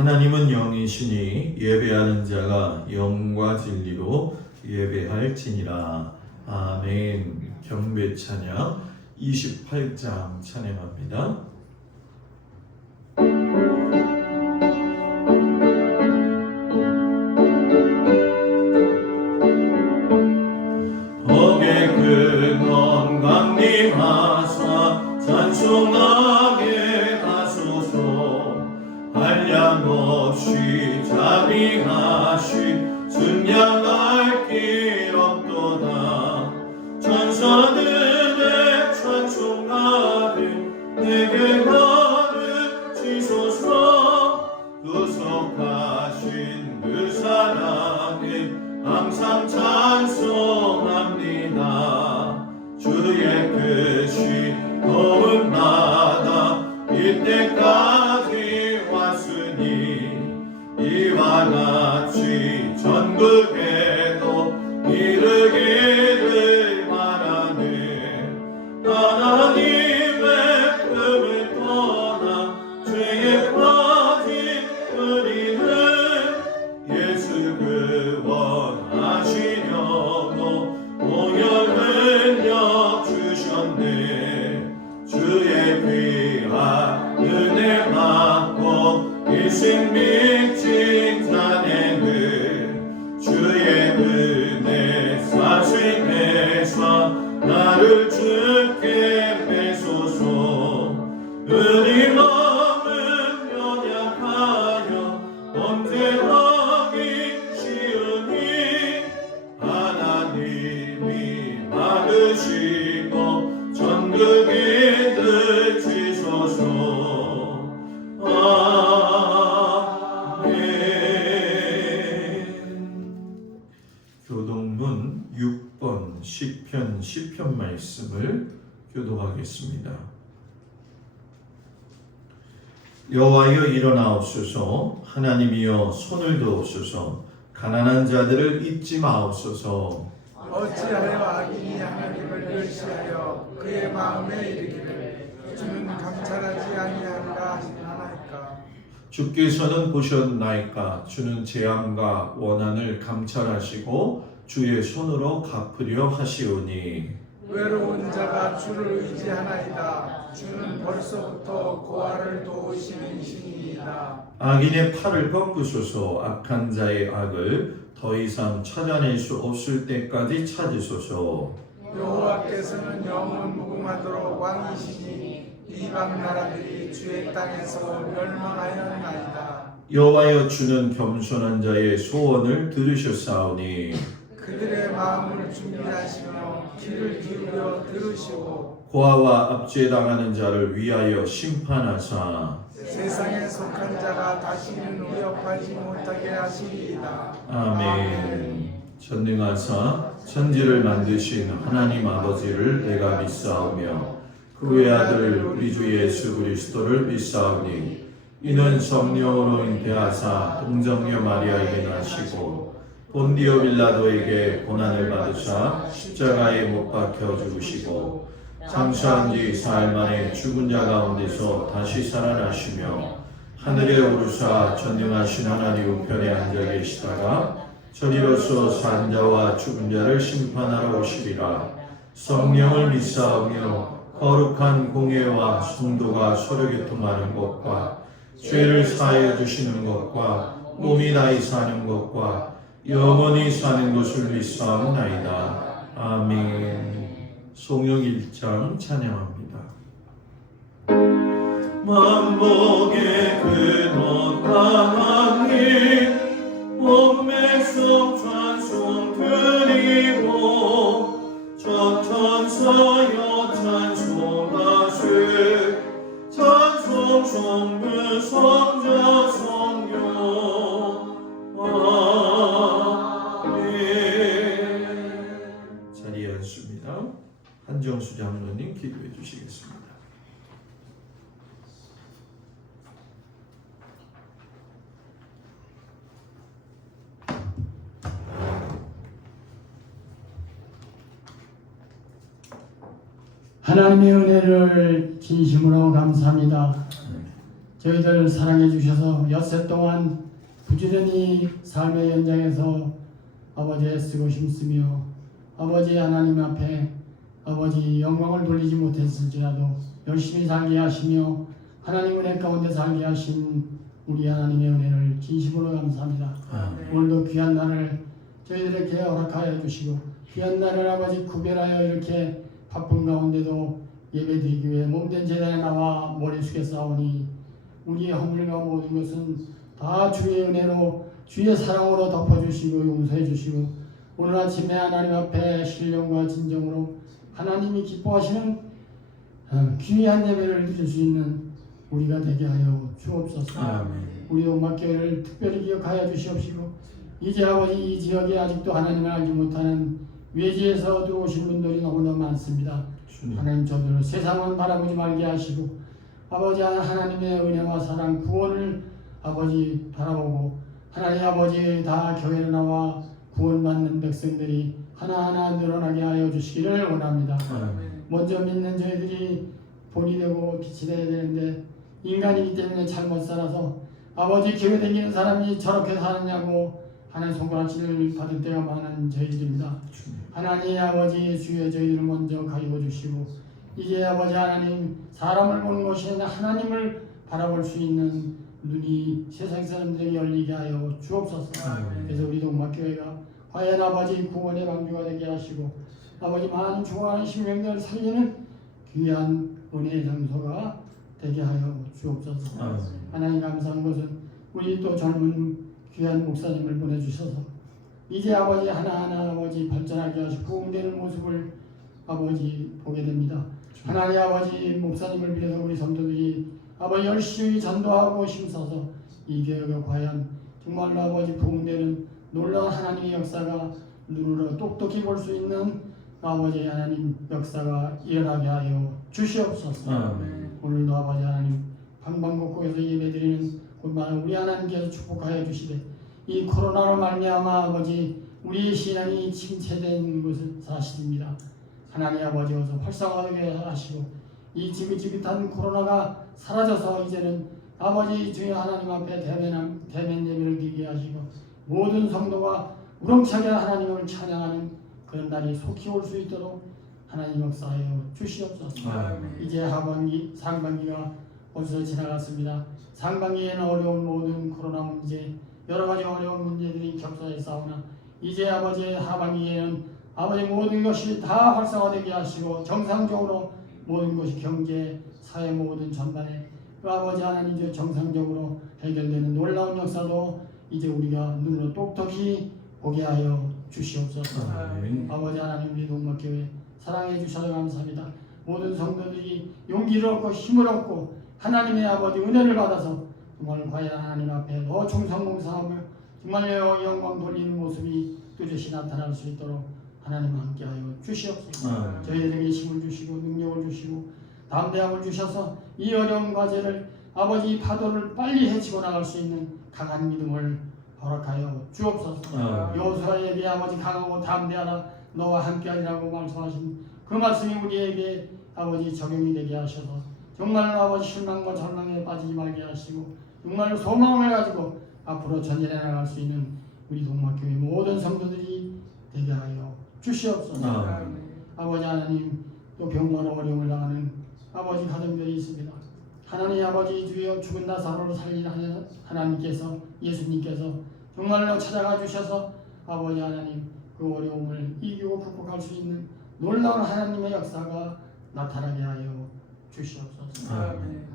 하나님은 영이시니 예배하는 자가 영과 진리로 예배할지니라. 아멘. 경배 찬양 28장 찬양합니다. 법의 근원 강림하사 찬송하게 하소서. 한량없이 자비하신 승량할 길 없도다. 천사들의 찬송하는 내게 가르치소서. 구속하신 그 사랑을 항상 찬송합니다. 주의 뜻이 더운 나다 이때까지 왔으니 이와 같이 전국에도 이르기를 바라는 하나님의 품을 떠나 죄에 빠진 우리는 예수 구원하시려고 오열 흘려 주셨네. 주의 귀한 은혜 받고 일심 믿진 자네는 주의 은혜 사심해서 나를 주께 빼소서. 우리 마음은 연약하여 범죄하기 쉬우니 하나님이 막으시고 전국이 들치소서. 아멘. 교동문 6번 시편 말씀을 교독하겠습니다. 여호와여 일어나옵소서. 하나님이여 손을 드옵소서. 가난한 자들을 잊지 마옵소서. 어찌하여 악인이 하나님을 멸시하여 그의 마음에 이르기를 주는 감찰하지 아니하리라 하나이까. 주께서는 보셨나이까. 주는 재앙과 원한을 감찰하시고 주의 손으로 갚으려 하시오니. 외로운 자가 주를 의지하나이다. 주는 벌써부터 고아를 도우시는 신이다. 악인의 팔을 꺾으소서. 악한 자의 악을 더 이상 찾아낼 수 없을 때까지 찾으소서. 여호와께서는 영원 무궁하도록 왕이시니 이방 나라들이 주의 땅에서 멸망하였나이다. 여호와여 주는 겸손한 자의 소원을 들으셨사오니. 그들의 마음을 준비하시며 귀를 기울여 들으시고 고아와 압제당하는 자를 위하여 심판하사 세상에 속한 자가 다시는 위협하지 못하게 하시리이다. 아멘. 전능하사 천지를 만드신 하나님 아버지를 내가 믿사오며 그 외아들 우리 주 예수 그리스도를 믿사오니 이는 성령으로 잉태하사 동정녀 마리아에게 나시고 본디오 빌라도에게 고난을 받으사 십자가에 못 박혀 죽으시고 장사한 지 사흘 만에 죽은 자 가운데서 다시 살아나시며 하늘에 오르사 전능하신 하나님 우편에 앉아 계시다가 저리로서 산 자와 죽은 자를 심판하러 오시리라. 성령을 믿사오며 거룩한 공예와 성도가 서로 교통하는 것과 죄를 사하여 주시는 것과 몸이 다히 사는 것과 영원히 사는 것을 믿사옵나이다. 아멘. 성령 1장 찬양합니다. 만복의 근원 하나님 온 백성 찬송 드리고 천천사여 찬송하세. 찬송 성부 성자 성령. 아멘. 자리에 앉습니다. 한정수 장로님 기도해 주시겠습니다. 하나님의 은혜를 진심으로 감사합니다. 저희들 사랑해 주셔서 엿새 동안 부지런히 삶의 연장에서 아버지 애쓰고 힘쓰며 아버지 하나님 앞에 아버지 영광을 돌리지 못했을지라도 열심히 살게 하시며 하나님 은혜 가운데 살게 하신 우리 하나님의 은혜를 진심으로 감사합니다. 오늘도 귀한 날을 저희들에게 허락하여 주시고 귀한 날을 아버지 구별하여 이렇게 바쁜 가운데도 예배드리기 위해 몸된 제단에 나와 머리 숙여 싸우니 우리의 허물과 모든 것은 다 주의 은혜로 주의 사랑으로 덮어주시고 용서해 주시고 오늘 아침에 하나님 앞에 신령과 진정으로 하나님이 기뻐하시는 귀한 예배를 드릴 수 있는 우리가 되게 하여 주옵소서. 우리 동막교회를 특별히 기억하여 주시옵시고 이제 아버지 이 지역에 아직도 하나님을 알지 못하는 외지에서 들어오신 분들이 너무나 많습니다. 하나님 저들을 세상은 바라보지 말게 하시고 아버지 하나님의 은혜와 사랑 구원을 아버지 바라보고 하나님 아버지 다 교회에 나와 구원받는 백성들이 하나하나 늘어나게 하여 주시기를 원합니다. 먼저 믿는 저희들이 본이 되고 빛이 되어야 되는데 인간이기 때문에 잘못 살아서 아버지 교회 다니는 사람이 저렇게 사느냐고 하나님 손가락질을 받을 때가 많은 저희들입니다. 하나님 아버지 주여 저희들을 먼저 가리고 주시고 이제 아버지 하나님 사람을 보는 것이 아니라 하나님을 바라볼 수 있는 눈이 세상 사람들에게 열리게 하여 주옵소서. 그래서 우리 동막교회가 과연 아버지 구원의 방주가 되게 하시고 아버지 많은 좋아하는 신명들을 살리는 귀한 은혜의 장소가 되게 하여 주옵소서. 하나님 감사한 것은 우리 또 젊은 귀한 목사님을 보내주셔서 이제 아버지 하나하나 아버지 발전하게 하시고 부흥되는 모습을 아버지 보게 됩니다. 하나님 아버지 목사님을 빌어서 우리 성도들이 아버지 열심히 전도하고 힘써서 이 교회가 과연 정말로 아버지 부흥되는 놀라운 하나님의 역사가 눈으로 똑똑히 볼 수 있는 아버지 하나님 역사가 일어나게 하여 주시옵소서. 오늘도 아버지 하나님 방방곡곡에서 예배드리는 우리 하나님께서 축복하여 주시되 이 코로나로 말미암아 아버지 우리의 신앙이 침체된 것은 사실입니다. 하나님 아버지 어서 활성화되게 하시고 이 지긋지긋한 코로나가 사라져서 이제는 아버지 주의 하나님 앞에 대면 예배를 드리게 하시고 모든 성도가 우렁차게 하나님을 찬양하는 그런 날이 속히 올 수 있도록 하나님 역사하여 주시옵소서. 이제 하반기 상반기가 벌써 지나갔습니다. 상반기에는 어려운 모든 코로나 문제 여러 가지 어려운 문제들이 겹쳐져 싸우나 이제 아버지 하반기에는 아버지 모든 것이 다 활성화되게 하시고 정상적으로 모든 것이 경제, 사회 모든 전반에 아버지 하나님 정상적으로 해결되는 놀라운 역사도 이제 우리가 눈으로 똑똑히 보게 하여 주시옵소서. 아버지 하나님 우리 동막교회 사랑해 주셔서 감사합니다. 모든 성도들이 용기를 얻고 힘을 얻고 하나님의 아버지 은혜를 받아서 정말 과연 하나님 앞에 더 충성봉사하며 정말로 영광 돌리는 모습이 뚜렷이 나타날 수 있도록 하나님 함께하여 주시옵소서. 저희들에게 힘을 주시고 능력을 주시고 담대함을 주셔서 이 어려운 과제를 아버지 파도를 빨리 헤치고 나갈 수 있는 강한 믿음을 허락하여 주옵소서. 여호수아에게 아버지 강하고 담대하라 너와 함께하리라고 말씀하신 그 말씀이 우리에게 아버지 적용이 되게 하셔서 정말로 아버지 실망과 절망에 빠지지 말게 하시고 정말로 소망을 가지고 앞으로 전진해 나갈 수 있는 우리 동막교회 모든 성도들이 되게 하여 주시옵소서. 아버지 하나님 또 병마로 어려움을 당하는 아버지 가정들이 있습니다. 하나님 아버지 주여 죽은 나사로를 살린 하나님께서 예수님께서 정말로 찾아가 주셔서 아버지 하나님 그 어려움을 이기고 극복할 수 있는 놀라운 하나님의 역사가 나타나게 하여 주시옵소서.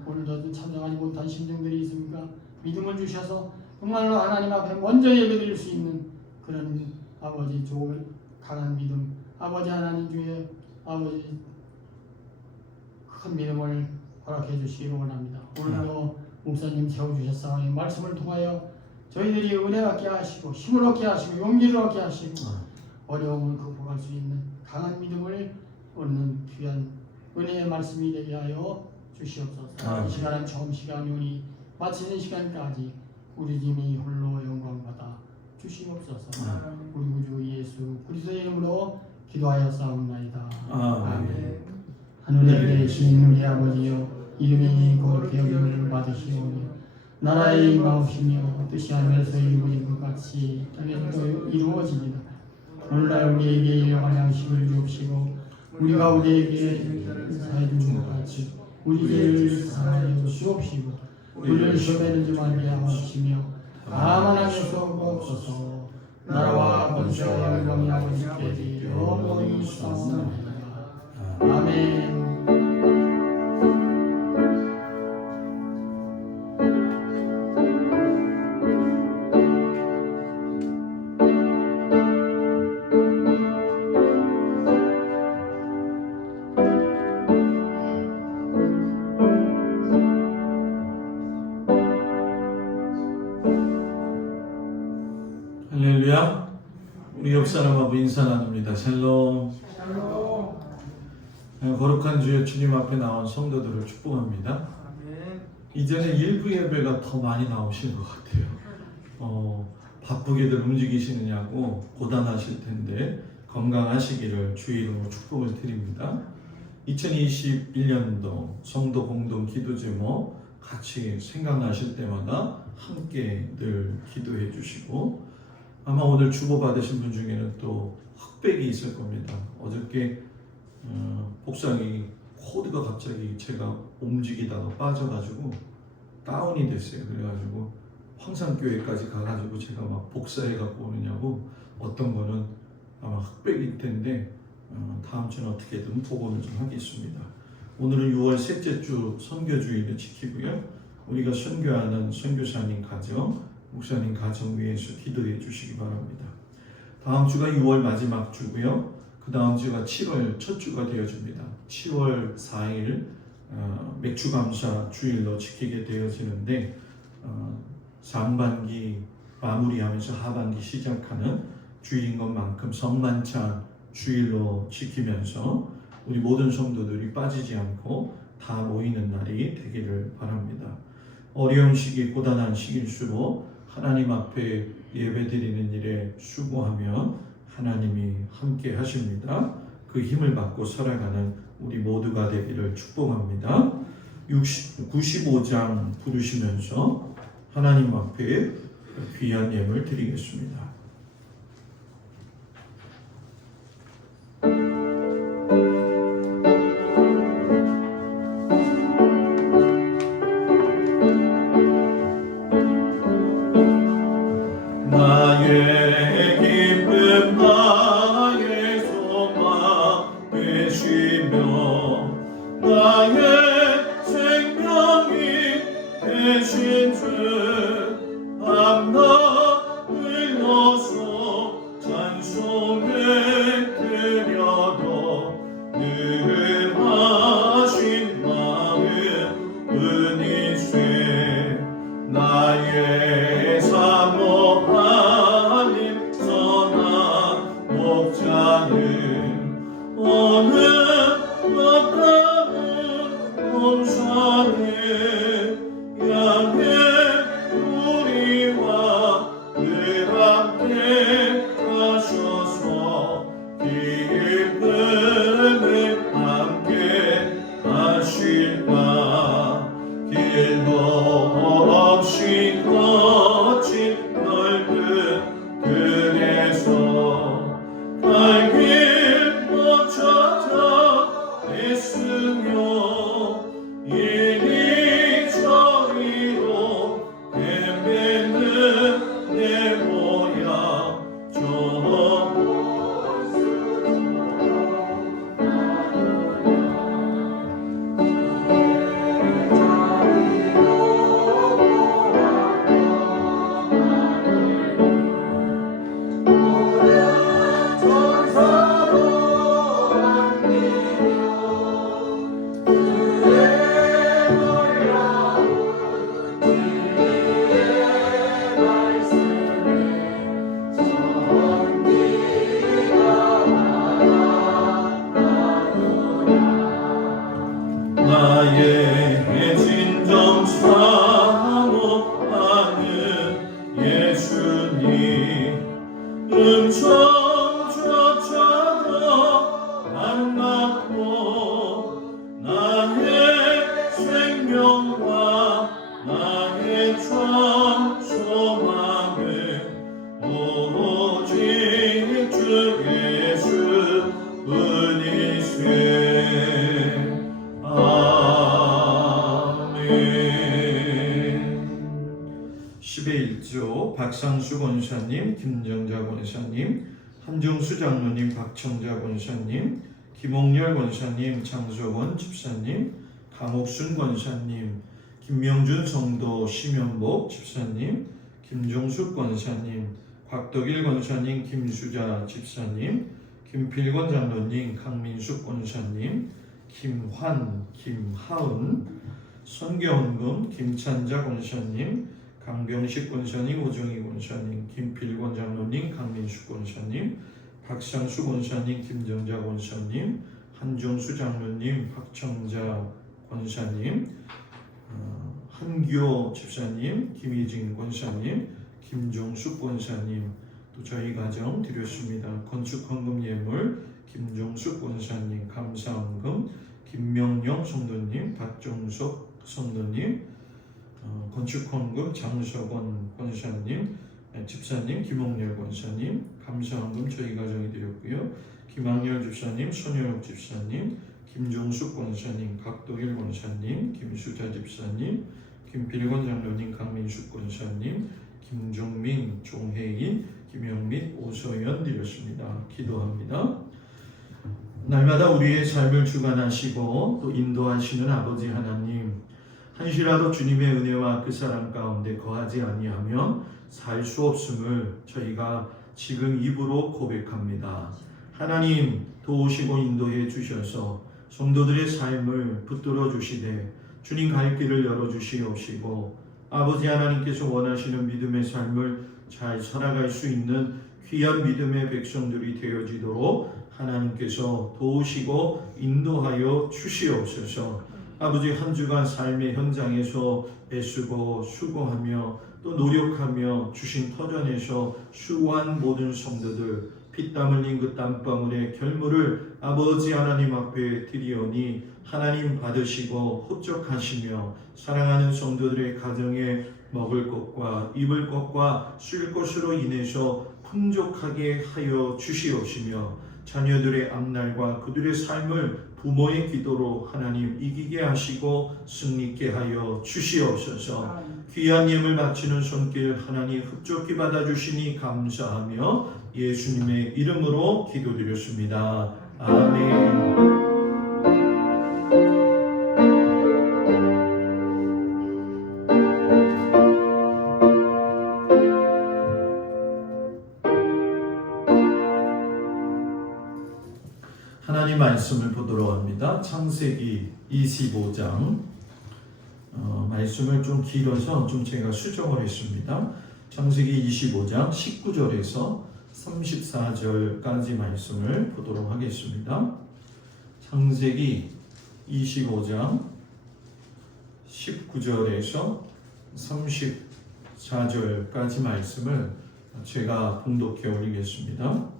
오늘도 참여하지 못한 심정들이 있습니까? 믿음을 주셔서 정말로 하나님 앞에 먼저 예배드릴 수 있는 그런 아버지 좋은 강한 믿음 아버지 하나님 주의 아버지 큰 믿음을 허락해 주시기를 원합니다. 오늘도 목사님 세워주셨사오니 말씀을 통하여 저희들이 은혜 받게 하시고 힘을 얻게 하시고 용기를 얻게 하시고 어려움을 극복할 수 있는 강한 믿음을 얻는 귀한 은혜의 말씀이 되게 하여 주시옵소서. 이 시간은 처음 시간이오니 마치는 시간까지 우리 주님이 홀로 영광 받아 주시옵소서. 우리 구주 예수 그리스도의 이름으로 기도하여 싸움나이다. 아멘. 하늘에 계신 우리 아버지여 이름이 거룩히 여김을 받으시오니 나라의 마옵시며 뜻이 하늘에서 이루어진 것 같이 땅에서도 이루어지리라. 오늘날 우리에게 일용할 양식을 주옵시고 우리가 우리에게 사해 준 것 같이 우리 죄를 사하여 주옵시고 우리를 시험에 들지 말게 하옵시며 다만 악에서 없어서 나라와 권세와 영광이 아버지께 영원히 있사옵나이다. 아멘. 할렐루야. 우리 옆 사람하고 인사 나눕니다. 샬롬. 거룩한 주의 주님 앞에 나온 성도들을 축복합니다. 아멘. 이전에 일부 예배가 더 많이 나오신 것 같아요. 바쁘게들 움직이시느냐고 고단하실 텐데 건강하시기를 주의 이름으로 축복을 드립니다. 2021년도 성도 공동 기도 제목 같이 생각나실 때마다 함께 늘 기도해 주시고, 아마 오늘 주보 받으신 분 중에는 또 흑백이 있을 겁니다. 어저께 복상이 코드가 갑자기 제가 움직이다가 빠져가지고 다운이 됐어요. 그래가지고 황산교회까지 가가지고 제가 막 복사해 갖고 오느냐고, 어떤 거는 아마 흑백일 텐데 다음 주는 어떻게든 복원을 좀 하겠습니다. 오늘은 6월 셋째 주 선교주일을 지키고요. 우리가 선교하는 선교사님 가정, 목사님 가정 위해서 기도해 주시기 바랍니다. 다음 주가 6월 마지막 주고요. 그 다음 주가 7월 첫 주가 되어집니다. 10월 4일 맥주 감사 주일로 지키게 되어지는데, 상반기 마무리하면서 하반기 시작하는 주일인 것만큼 성만찬 주일로 지키면서 우리 모든 성도들이 빠지지 않고 다 모이는 날이 되기를 바랍니다. 어려운 시기, 고단한 시기일수록 하나님 앞에 예배드리는 일에 수고하면 하나님이 함께 하십니다. 그 힘을 받고 살아가는 우리 모두가 되기를 축복합니다. 95장 부르시면서 하나님 앞에 귀한 예물 드리겠습니다. 나의 기쁨 나의 소망 되시며 나의 생명이 되신 주 밤낮 흘러서 찬송을 드려도 늘 하신 마음 은이세. 나의 사모하님 선한 목자는 어느 어떠한 공사를 향해 우리와 늘 함께 가셔서 기쁨을 함께 하실까. 길도 없이 거친 넓은 들에서 갈 길 못 찾아 애쓰며 이리저리로 헤매는 내 모양 나의 진정 사모하는 예수님, 음성조차도 안 맞고 나의 생 제10회 1조 박상수 권사님, 김정자 권사님, 한정수 장로님, 박청자 권사님, 김옥렬 권사님, 장소원 집사님, 강옥순 권사님, 김명준 성도 심연복 집사님, 김종숙 권사님, 곽덕일 권사님, 김수자 집사님, 김필권 장로님, 강민숙 권사님, 김환, 김하은, 선교헌금, 김찬자 권사님, 강병식 권사님, 오정희 권사님, 김필권 장로님, 강민숙 권사님, 박상수 권사님, 김정자 권사님, 한정수 장로님, 박청자 권사님, 한규호 집사님, 김희진 권사님, 김종숙 권사님, 또 저희 가정 드렸습니다. 건축헌금 예물 김종숙 권사님, 감사헌금 김명영 성도님, 박종석 성도님, 건축헌금 장석원 권사님, 집사님, 김옥렬 권사님, 감사헌금 저희 가정이 드렸고요. 김학렬 집사님, 손효록 집사님, 김종숙 권사님, 각도일 권사님, 김수자 집사님, 김필권 장로님, 강민숙 권사님, 김종민, 종혜인, 김영민, 오서연 드렸습니다. 기도합니다. 날마다 우리의 삶을 주관하시고 또 인도하시는 아버지 하나님, 한시라도 주님의 은혜와 그 사랑 가운데 거하지 아니하면 살 수 없음을 저희가 지금 입으로 고백합니다. 하나님 도우시고 인도해 주셔서 성도들의 삶을 붙들어 주시되 주님 갈 길을 열어 주시옵시고 아버지 하나님께서 원하시는 믿음의 삶을 잘 살아갈 수 있는 귀한 믿음의 백성들이 되어지도록 하나님께서 도우시고 인도하여 주시옵소서. 아버지 한 주간 삶의 현장에서 애쓰고 수고하며 또 노력하며 주신 터전에서 수고한 모든 성도들 피땀 흘린 그 땀방울의 결물을 아버지 하나님 앞에 드리오니 하나님 받으시고 흡족하시며 사랑하는 성도들의 가정에 먹을 것과 입을 것과 쓸 것으로 인해서 풍족하게 하여 주시옵시며 자녀들의 앞날과 그들의 삶을 부모의 기도로 하나님 이기게 하시고 승리케 하여 주시옵소서. 귀한 예물 바치는 손길 하나님 흡족히 받아주시니 감사하며 예수님의 이름으로 기도드렸습니다. 아멘. 하나님 말씀을 보도록 합니다. 창세기 25장 말씀을 좀 길어서 좀 제가 수정을 했습니다. 창세기 25장 19절에서 34절까지 말씀을 보도록 하겠습니다. 창세기 25장 19절에서 34절까지 말씀을 제가 봉독해 올리겠습니다.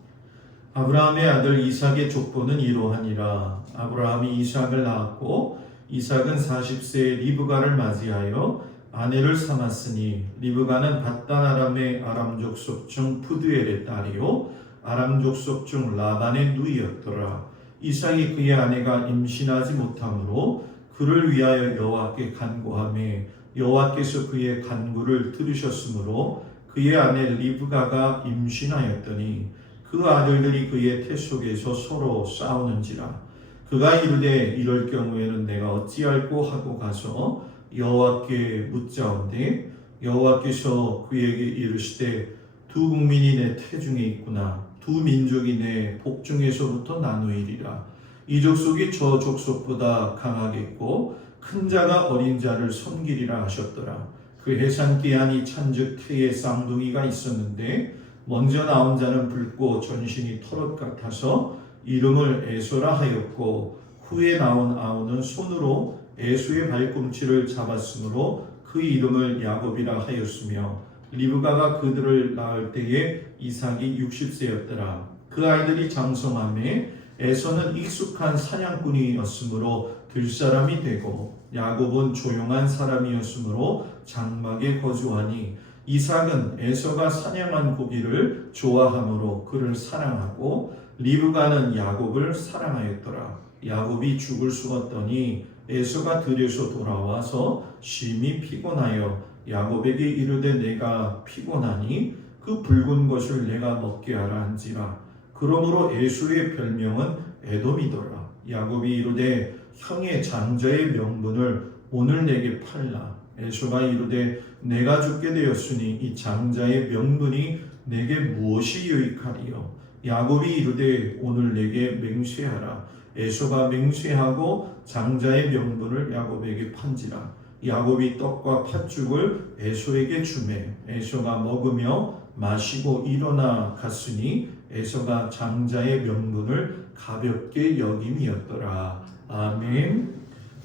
아브라함의 아들 이삭의 족보는 이러하니라. 아브라함이 이삭을 낳았고 이삭은 40세에 리브가를 맞이하여 아내를 삼았으니 리브가는 밧단 아람의 아람 족속 중 푸드엘의 딸이요 아람 족속 중 라반의 누이였더라. 이삭이 그의 아내가 임신하지 못하므로 그를 위하여 여호와께 간구하매 여호와께서 그의 간구를 들으셨으므로 그의 아내 리브가가 임신하였더니 그 아들들이 그의 태 속에서 서로 싸우는지라. 그가 이르되 이럴 경우에는 내가 어찌할꼬 하고 가서 여호와께 묻자온데 여호와께서 그에게 이르시되 두 국민이 내 태중에 있구나. 두 민족이 내 복중에서부터 나누이리라. 이 족속이 저 족속보다 강하겠고 큰 자가 어린 자를 섬기리라 하셨더라. 그 해산기한이 찬즉 태에 쌍둥이가 있었는데 먼저 나온 자는 붉고 전신이 털옷 같아서 이름을 에소라 하였고 후에 나온 아우는 손으로 에소의 발꿈치를 잡았으므로 그 이름을 야곱이라 하였으며 리브가가 그들을 낳을 때에 이삭이 60세였더라. 그 아이들이 장성하매 에서는 익숙한 사냥꾼이었으므로 들사람이 되고 야곱은 조용한 사람이었으므로 장막에 거주하니 이삭은 에서가 사냥한 고기를 좋아하므로 그를 사랑하고 리브가는 야곱을 사랑하였더라. 야곱이 죽을 쑤었더니 에서가 들에서 돌아와서 심히 피곤하여 야곱에게 이르되 내가 피곤하니 그 붉은 것을 내가 먹게 하라 한지라. 그러므로 에서의 별명은 에돔이더라. 야곱이 이르되 형의 장자의 명분을 오늘 내게 팔라. 에서가 이르되 내가 죽게 되었으니 이 장자의 명분이 내게 무엇이 유익하리요. 야곱이 이르되 오늘 내게 맹세하라. 에서가 맹세하고 장자의 명분을 야곱에게 판지라. 야곱이 떡과 팥죽을 에서에게 주매 에서가 먹으며 마시고 일어나 갔으니 에서가 장자의 명분을 가볍게 여김이었더라. 아멘.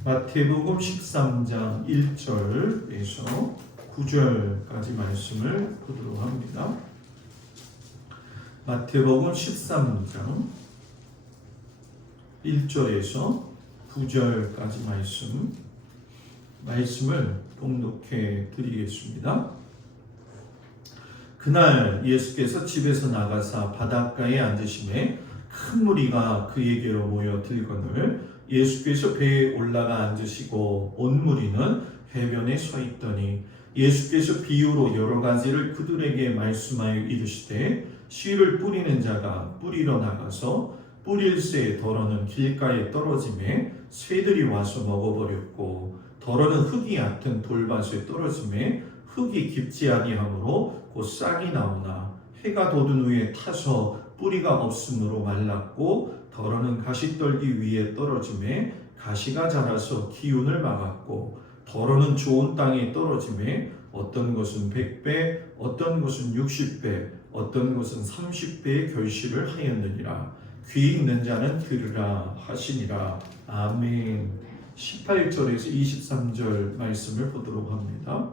마태복음 13장 1절에서 9절까지 말씀을 보도록 합니다. 마태복음 13장 1절에서 9절까지 말씀을 봉독해 드리겠습니다. 그날 예수께서 집에서 나가사 바닷가에 앉으심에 큰 무리가 그에게로 모여 들거늘 예수께서 배에 올라가 앉으시고 온 무리는 해변에 서 있더니 예수께서 비유로 여러 가지를 그들에게 말씀하여 이르시되 씨를 뿌리는 자가 뿌리러 나가서 뿌릴새 더러는 길가에 떨어짐에 새들이 와서 먹어버렸고 더러는 흙이 얕은 돌밭에 떨어짐에 흙이 깊지 아니하므로 곧 싹이 나오나 해가 돋은 후에 타서 뿌리가 없으므로 말랐고 더러는 가시떨기 위에 떨어짐에 가시가 자라서 기운을 막았고 더러는 좋은 땅에 떨어짐에 어떤 것은 100배 어떤 것은 60배 어떤 것은 30배의 결실을 하였느니라. 귀 있는 자는 들으라 하시니라. 아멘. 18절에서 23절 말씀을 보도록 합니다.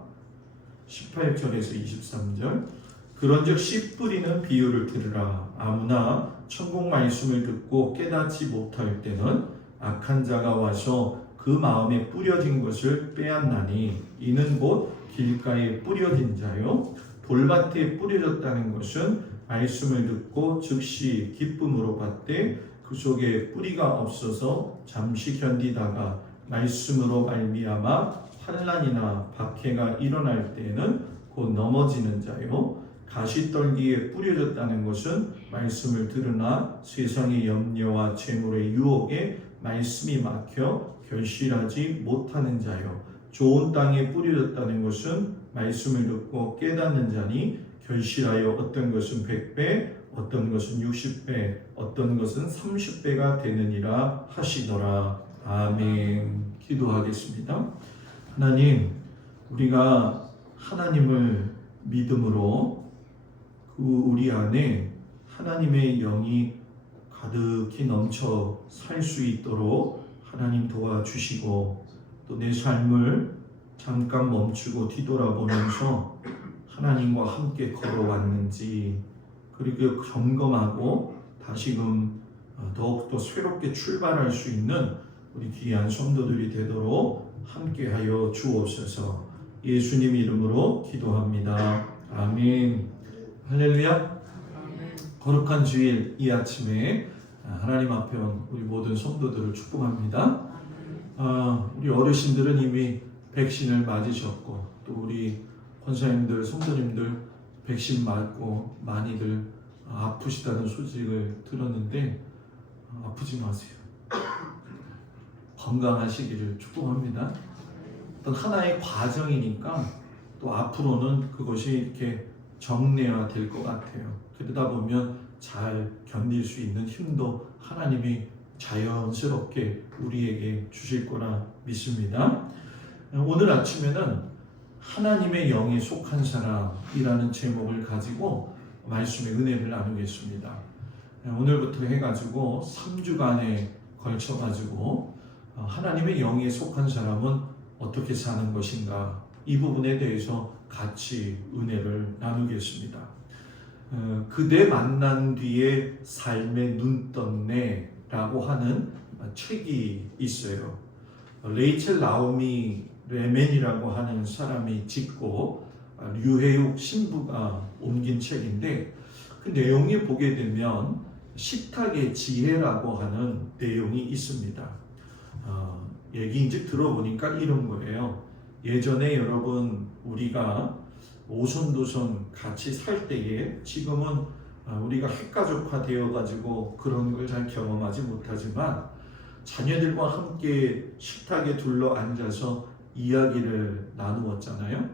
18절에서 23절 그런즉 씨 뿌리는 비유를 들으라. 아무나 천국 말씀을 듣고 깨닫지 못할 때는 악한 자가 와서 그 마음에 뿌려진 것을 빼앗나니 이는 곧 길가에 뿌려진 자요 돌밭에 뿌려졌다는 것은 말씀을 듣고 즉시 기쁨으로 받되 그 속에 뿌리가 없어서 잠시 견디다가 말씀으로 말미암아 환난이나 박해가 일어날 때에는 곧 넘어지는 자요 가시떨기에 뿌려졌다는 것은 말씀을 들으나 세상의 염려와 재물의 유혹에 말씀이 막혀 결실하지 못하는 자요 좋은 땅에 뿌려졌다는 것은 말씀을 듣고 깨닫는 자니 결실하여 어떤 것은 100배 어떤 것은 60배 어떤 것은 30배가 되느니라 하시더라. 아멘. 기도하겠습니다. 하나님, 우리가 하나님을 믿음으로 우리 안에 하나님의 영이 가득히 넘쳐 살 수 있도록 하나님 도와주시고 또 내 삶을 잠깐 멈추고 뒤돌아보면서 하나님과 함께 걸어왔는지 그리고 점검하고 다시금 더욱더 새롭게 출발할 수 있는 우리 귀한 성도들이 되도록 함께하여 주옵소서. 예수님 이름으로 기도합니다. 아멘. 할렐루야. 거룩한 주일 이 아침에 하나님 앞에 온 우리 모든 성도들을 축복합니다. 우리 어르신들은 이미 백신을 맞으셨고 또 우리 권사님들, 성도님들 백신 맞고 많이들 아프시다는 소식을 들었는데 아프지 마세요. 건강하시기를 축복합니다. 어떤 하나의 과정이니까 또 앞으로는 그것이 이렇게 정례화될 것 같아요. 그러다 보면 잘 견딜 수 있는 힘도 하나님이 자연스럽게 우리에게 주실 거라 믿습니다. 오늘 아침에는 하나님의 영에 속한 사람이라는 제목을 가지고 말씀의 은혜를 나누겠습니다. 오늘부터 해가지고 3주간에 걸쳐가지고 하나님의 영에 속한 사람은 어떻게 사는 것인가 이 부분에 대해서 같이 은혜를 나누겠습니다. 그대 만난 뒤에 삶의 눈떴네라고 하는 책이 있어요. 레이첼 나오미 레멘이라고 하는 사람이 짓고 류해욱 신부가 옮긴 책인데 그 내용이 보게 되면 식탁의 지혜라고 하는 내용이 있습니다. 얘기인지 들어보니까 이런 거예요. 예전에 여러분 우리가 오손도손 같이 살 때에 지금은 우리가 핵가족화 되어 가지고 그런 걸 잘 경험하지 못하지만 자녀들과 함께 식탁에 둘러 앉아서 이야기를 나누었잖아요.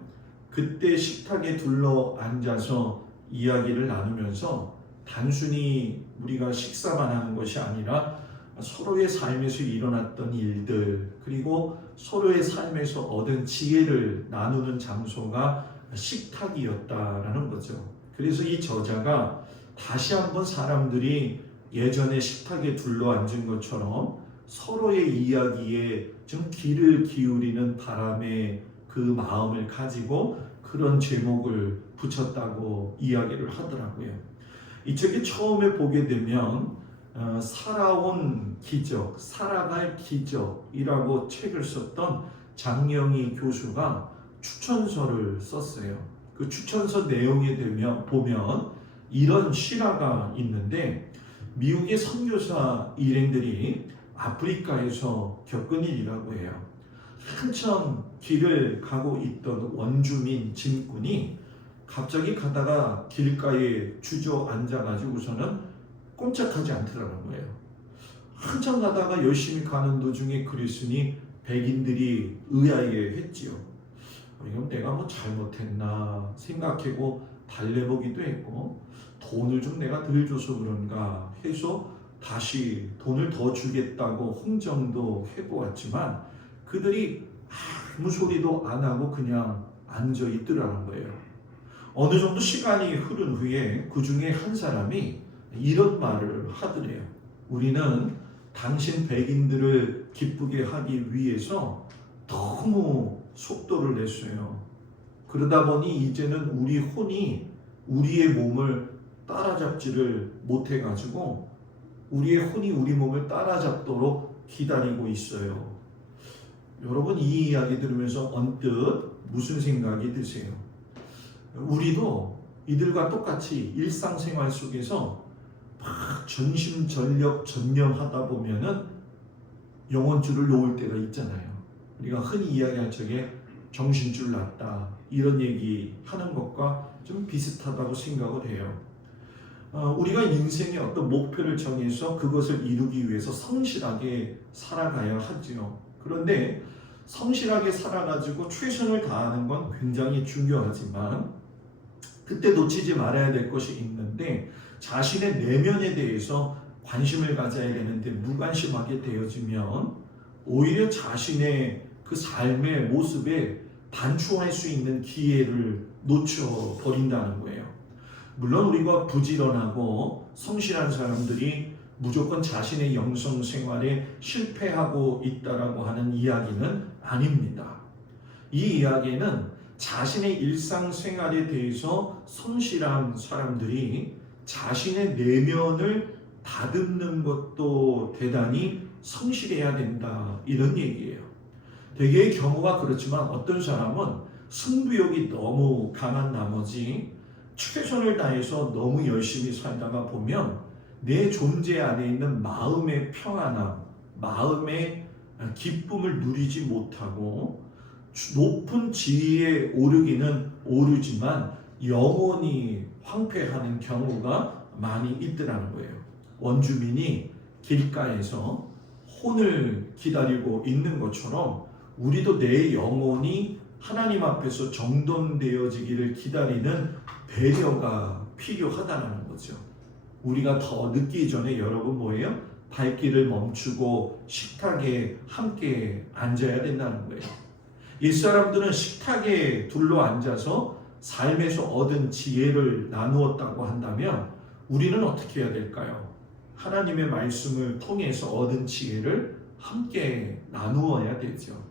그때 식탁에 둘러 앉아서 이야기를 나누면서 단순히 우리가 식사만 하는 것이 아니라 서로의 삶에서 일어났던 일들, 그리고 서로의 삶에서 얻은 지혜를 나누는 장소가 식탁이었다라는 거죠. 그래서 이 저자가 다시 한번 사람들이 예전에 식탁에 둘러 앉은 것처럼 서로의 이야기에 좀 귀를 기울이는 바람의 그 마음을 가지고 그런 제목을 붙였다고 이야기를 하더라고요. 이 책이 처음에 보게 되면 살아온 기적, 살아갈 기적이라고 책을 썼던 장영희 교수가 추천서를 썼어요. 그 추천서 내용에 보면 이런 실화가 있는데, 미국의 선교사 일행들이 아프리카에서 겪은 일이라고 해요. 한참 길을 가고 있던 원주민 짐꾼이 갑자기 가다가 길가에 주저앉아가지고서는 꼼짝하지 않더라는 거예요. 한참 가다가 열심히 가는 도중에 그랬으니 백인들이 의아해 했지요. 이건 내가 뭐 잘못했나 생각하고 달래보기도 했고, 돈을 좀 내가 덜 줘서 그런가 해서 다시 돈을 더 주겠다고 흥정도 해보았지만 그들이 아무 소리도 안 하고 그냥 앉아 있더라는 거예요. 어느 정도 시간이 흐른 후에 그 중에 한 사람이 이런 말을 하더래요. 우리는 당신 백인들을 기쁘게 하기 위해서 너무 속도를 냈어요. 그러다 보니 이제는 우리 혼이 우리의 몸을 따라잡지를 못해가지고 우리의 혼이 우리 몸을 따라잡도록 기다리고 있어요. 여러분, 이 이야기 들으면서 언뜻 무슨 생각이 드세요? 우리도 이들과 똑같이 일상생활 속에서 막 전심전력 전념하다 보면은 영혼줄을 놓을 때가 있잖아요. 우리가 흔히 이야기할 적에 정신줄 났다, 이런 얘기 하는 것과 좀 비슷하다고 생각을 해요. 우리가 인생의 어떤 목표를 정해서 그것을 이루기 위해서 성실하게 살아가야 하지요. 그런데 성실하게 살아가지고 최선을 다하는 건 굉장히 중요하지만 그때 놓치지 말아야 될 것이 있는데, 자신의 내면에 대해서 관심을 가져야 되는데 무관심하게 되어지면 오히려 자신의 그 삶의 모습에 반추할 수 있는 기회를 놓쳐버린다는 거예요. 물론 우리가 부지런하고 성실한 사람들이 무조건 자신의 영성 생활에 실패하고 있다라고 하는 이야기는 아닙니다. 이 이야기는 자신의 일상생활에 대해서 성실한 사람들이 자신의 내면을 다듬는 것도 대단히 성실해야 된다, 이런 얘기예요. 대개의 경우가 그렇지만 어떤 사람은 승부욕이 너무 강한 나머지 최선을 다해서 너무 열심히 살다가 보면 내 존재 안에 있는 마음의 평안함, 마음의 기쁨을 누리지 못하고 높은 지위에 오르기는 오르지만 영원히 황폐하는 경우가 많이 있더라는 거예요. 원주민이 길가에서 혼을 기다리고 있는 것처럼 우리도 내 영혼이 하나님 앞에서 정돈되어지기를 기다리는 배려가 필요하다는 거죠. 우리가 더 늦기 전에 여러분 뭐예요? 발길을 멈추고 식탁에 함께 앉아야 된다는 거예요. 옛사람들은 식탁에 둘러 앉아서 삶에서 얻은 지혜를 나누었다고 한다면 우리는 어떻게 해야 될까요? 하나님의 말씀을 통해서 얻은 지혜를 함께 나누어야 되죠.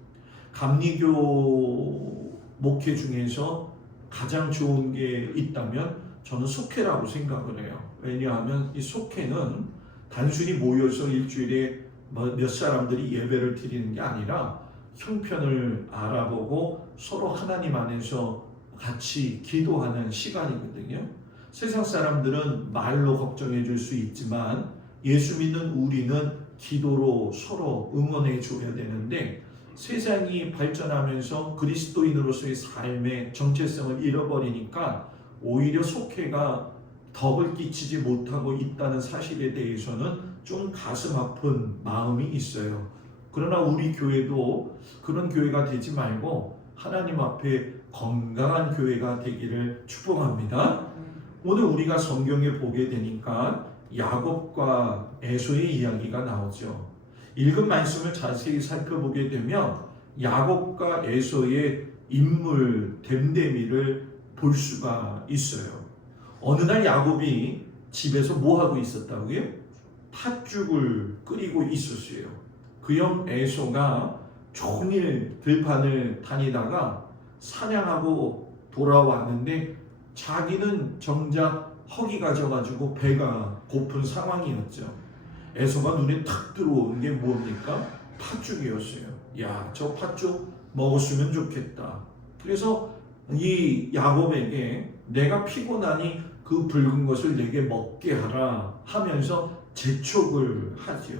감리교 목회 중에서 가장 좋은 게 있다면 저는 속회라고 생각을 해요. 왜냐하면 이 속회는 단순히 모여서 일주일에 몇 사람들이 예배를 드리는 게 아니라 형편을 알아보고 서로 하나님 안에서 같이 기도하는 시간이거든요. 세상 사람들은 말로 걱정해 줄 수 있지만 예수 믿는 우리는 기도로 서로 응원해 줘야 되는데, 세상이 발전하면서 그리스도인으로서의 삶의 정체성을 잃어버리니까 오히려 속해가 덕을 끼치지 못하고 있다는 사실에 대해서는 좀 가슴 아픈 마음이 있어요. 그러나 우리 교회도 그런 교회가 되지 말고 하나님 앞에 건강한 교회가 되기를 축복합니다. 오늘 우리가 성경에 보게 되니까 야곱과 에서의 이야기가 나오죠. 읽은 말씀을 자세히 살펴보게 되면 야곱과 에서의 인물 됨됨이를 볼 수가 있어요. 어느 날 야곱이 집에서 뭐 하고 있었다고요? 팥죽을 끓이고 있었어요. 그 형 에서가 종일 들판을 다니다가 사냥하고 돌아왔는데 자기는 정작 허기가 져가지고 배가 고픈 상황이었죠. 에서가 눈에 탁 들어오는 게 뭡니까? 팥죽이었어요. 야, 저 팥죽 먹었으면 좋겠다. 그래서 이 야곱에게 내가 피곤하니 그 붉은 것을 내게 먹게 하라 하면서 재촉을 하지요.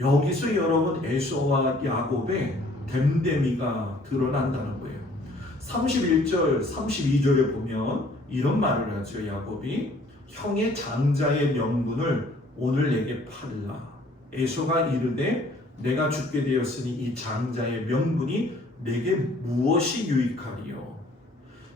여기서 여러분 에서와 야곱의 됨됨이가 드러난다는 거예요. 31절, 32절에 보면 이런 말을 하죠. 야곱이 형의 장자의 명분을 오늘 내게 팔라. 에서가 이르되 내가 죽게 되었으니 이 장자의 명분이 내게 무엇이 유익하리요.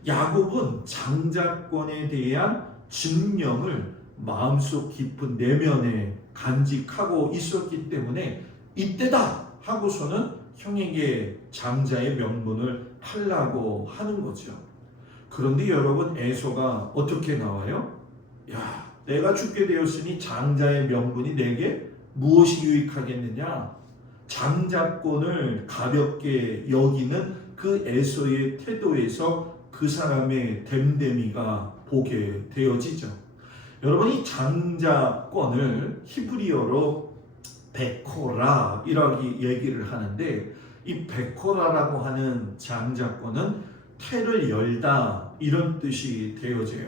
야곱은 장자권에 대한 증명을 마음속 깊은 내면에 간직하고 있었기 때문에 이때다 하고서는 형에게 장자의 명분을 팔라고 하는 거죠. 그런데 여러분 에서가 어떻게 나와요? 야, 내가 죽게 되었으니 장자의 명분이 내게 무엇이 유익하겠느냐? 장자권을 가볍게 여기는 그 에서의 태도에서 그 사람의 됨됨이가 보게 되어지죠. 여러분 이 장자권을 히브리어로 베코라 이라고 얘기를 하는데 이 베코라라고 하는 장자권은 태를 열다 이런 뜻이 되어져요.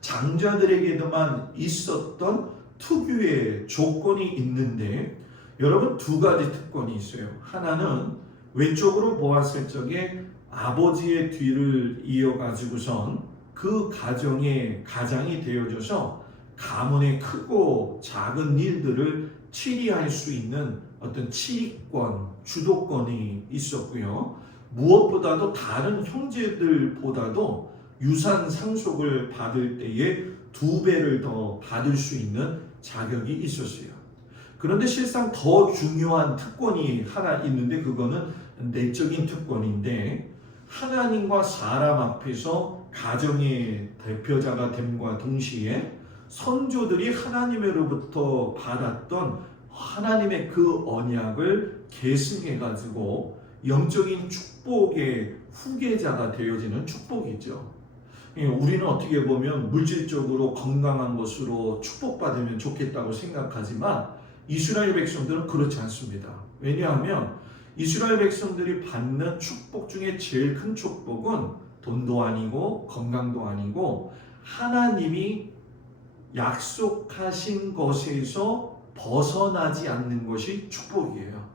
장자들에게도만 있었던 특유의 조건이 있는데 여러분 두 가지 특권이 있어요. 하나는 외적으로 보았을 적에 아버지의 뒤를 이어가지고선 그 가정의 가장이 되어져서 가문의 크고 작은 일들을 치리할 수 있는 어떤 치리권, 주도권이 있었고요. 무엇보다도 다른 형제들보다도 유산 상속을 받을 때에 2배를 더 받을 수 있는 자격이 있었어요. 그런데 실상 더 중요한 특권이 하나 있는데 그거는 내적인 특권인데 하나님과 사람 앞에서 가정의 대표자가 됨과 동시에 선조들이 하나님으로부터 받았던 하나님의 그 언약을 계승해가지고 영적인 축복의 후계자가 되어지는 축복이죠. 우리는 어떻게 보면 물질적으로 건강한 것으로 축복받으면 좋겠다고 생각하지만 이스라엘 백성들은 그렇지 않습니다. 왜냐하면 이스라엘 백성들이 받는 축복 중에 제일 큰 축복은 돈도 아니고 건강도 아니고 하나님이 약속하신 것에서 벗어나지 않는 것이 축복이에요.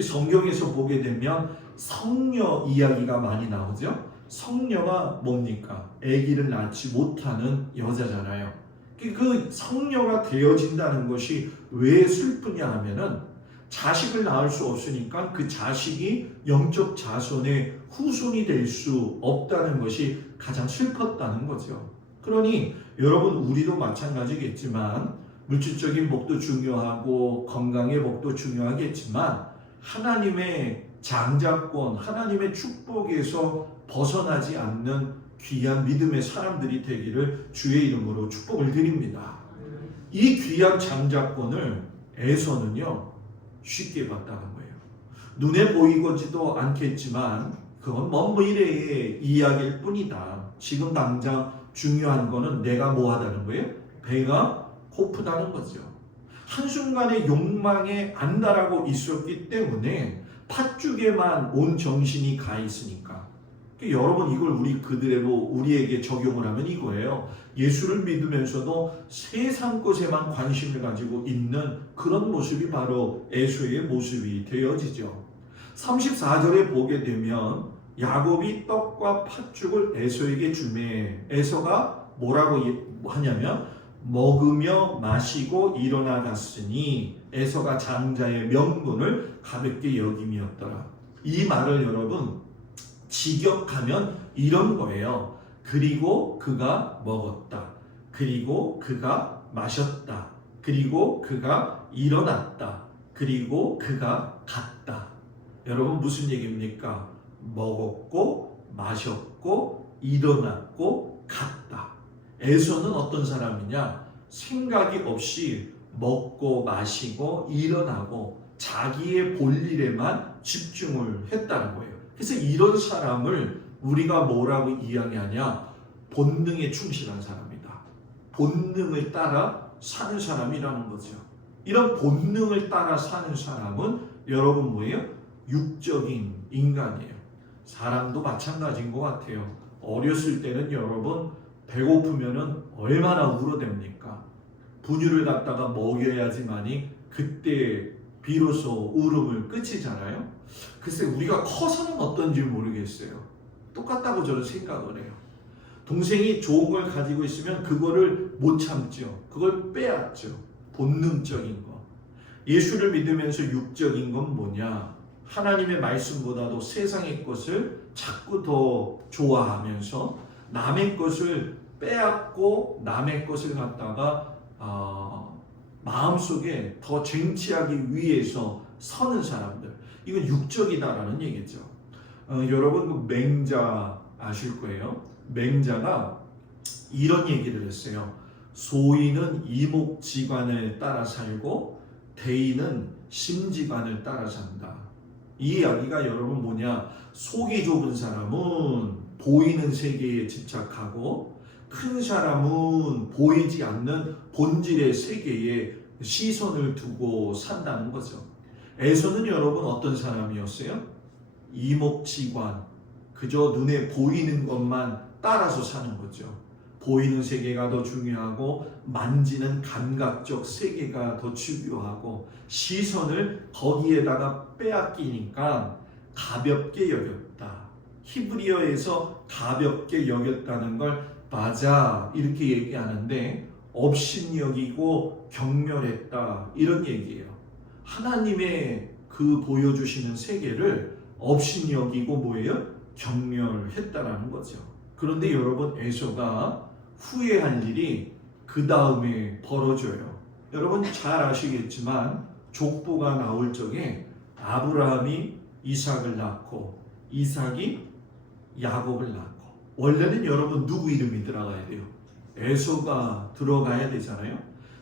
성경에서 보게 되면 성녀 이야기가 많이 나오죠. 성녀가 뭡니까? 아기를 낳지 못하는 여자잖아요. 그 성녀가 되어진다는 것이 왜 슬프냐 하면은 자식을 낳을 수 없으니까 그 자식이 영적 자손의 후손이 될 수 없다는 것이 가장 슬펐다는 거죠. 그러니 여러분 우리도 마찬가지겠지만 물질적인 복도 중요하고 건강의 복도 중요하겠지만 하나님의 장자권, 하나님의 축복에서 벗어나지 않는 귀한 믿음의 사람들이 되기를 주의 이름으로 축복을 드립니다. 이 귀한 장자권을 에서는요 쉽게 받다는 거예요. 눈에 보이지도 않겠지만 그건 먼 미래의 이야기일 뿐이다. 지금 당장 중요한 거는 내가 뭐하다는 거예요? 배가 고프다는 거죠. 한순간의 욕망에 안달하고 있었기 때문에 팥죽에만 온 정신이 가 있으니까. 여러분 이걸 우리에게 적용을 하면 이거예요. 예수를 믿으면서도 세상 것에만 관심을 가지고 있는 그런 모습이 바로 에서의 모습이 되어지죠. 34절에 보게 되면 야곱이 떡과 팥죽을 에서에게 주매 에서가 뭐라고 하냐면 먹으며 마시고 일어나 갔으니 에서가 장자의 명분을 가볍게 여김이었더라. 이 말을 여러분 직역하면 이런 거예요. 그리고 그가 먹었다. 그리고 그가 마셨다. 그리고 그가 일어났다. 그리고 그가 갔다. 여러분 무슨 얘기입니까? 먹었고 마셨고 일어났고 갔다. 에서는 어떤 사람이냐? 생각이 없이 먹고 마시고 일어나고 자기의 볼일에만 집중을 했다는 거예요. 그래서 이런 사람을 우리가 뭐라고 이야기하냐? 본능에 충실한 사람이다. 본능을 따라 사는 사람이라는 거죠. 이런 본능을 따라 사는 사람은 여러분 뭐예요? 육적인 인간이에요. 사람도 마찬가지인 것 같아요. 어렸을 때는 여러분 배고프면은 얼마나 울어댑니까? 분유를 갖다가 먹여야지만이 그때 비로소 울음을 끝이잖아요. 글쎄 우리가 커서는 어떤지 모르겠어요. 똑같다고 저는 생각을 해요. 동생이 좋은 걸 가지고 있으면 그거를 못 참죠. 그걸 빼앗죠. 본능적인 거. 예수를 믿으면서 육적인 건 뭐냐? 하나님의 말씀보다도 세상의 것을 자꾸 더 좋아하면서 남의 것을 빼앗고 남의 것을 갖다가 마음속에 더 쟁취하기 위해서 서는 사람들. 이건 육적이다라는 얘기죠. 여러분 그 맹자 아실 거예요. 맹자가 이런 얘기를 했어요. 소인은 이목지관을 따라 살고 대인은 심지관을 따라 산다. 이 이야기가 여러분 뭐냐? 속이 좁은 사람은 보이는 세계에 집착하고 큰 사람은 보이지 않는 본질의 세계에 시선을 두고 산다는 거죠. 에서는 여러분 어떤 사람이었어요? 이목지관, 그저 눈에 보이는 것만 따라서 사는 거죠. 보이는 세계가 더 중요하고 만지는 감각적 세계가 더 중요하고 시선을 거기에다가 빼앗기니까 가볍게 여겼다. 히브리어에서 가볍게 여겼다는 걸 맞아 이렇게 얘기하는데 업신여기고 경멸했다 이런 얘기예요. 하나님의 그 보여주시는 세계를 업신여기고 뭐예요? 경멸했다라는 거죠. 그런데 여러분 에서가 후회할 일이 그 다음에 벌어져요. 여러분 잘 아시겠지만 족보가 나올 적에 아브라함이 이삭을 낳고 이삭이 야곱을 낳고 원래는 여러분 누구 이름이 들어가야 돼요? 에서가 들어가야 되잖아요.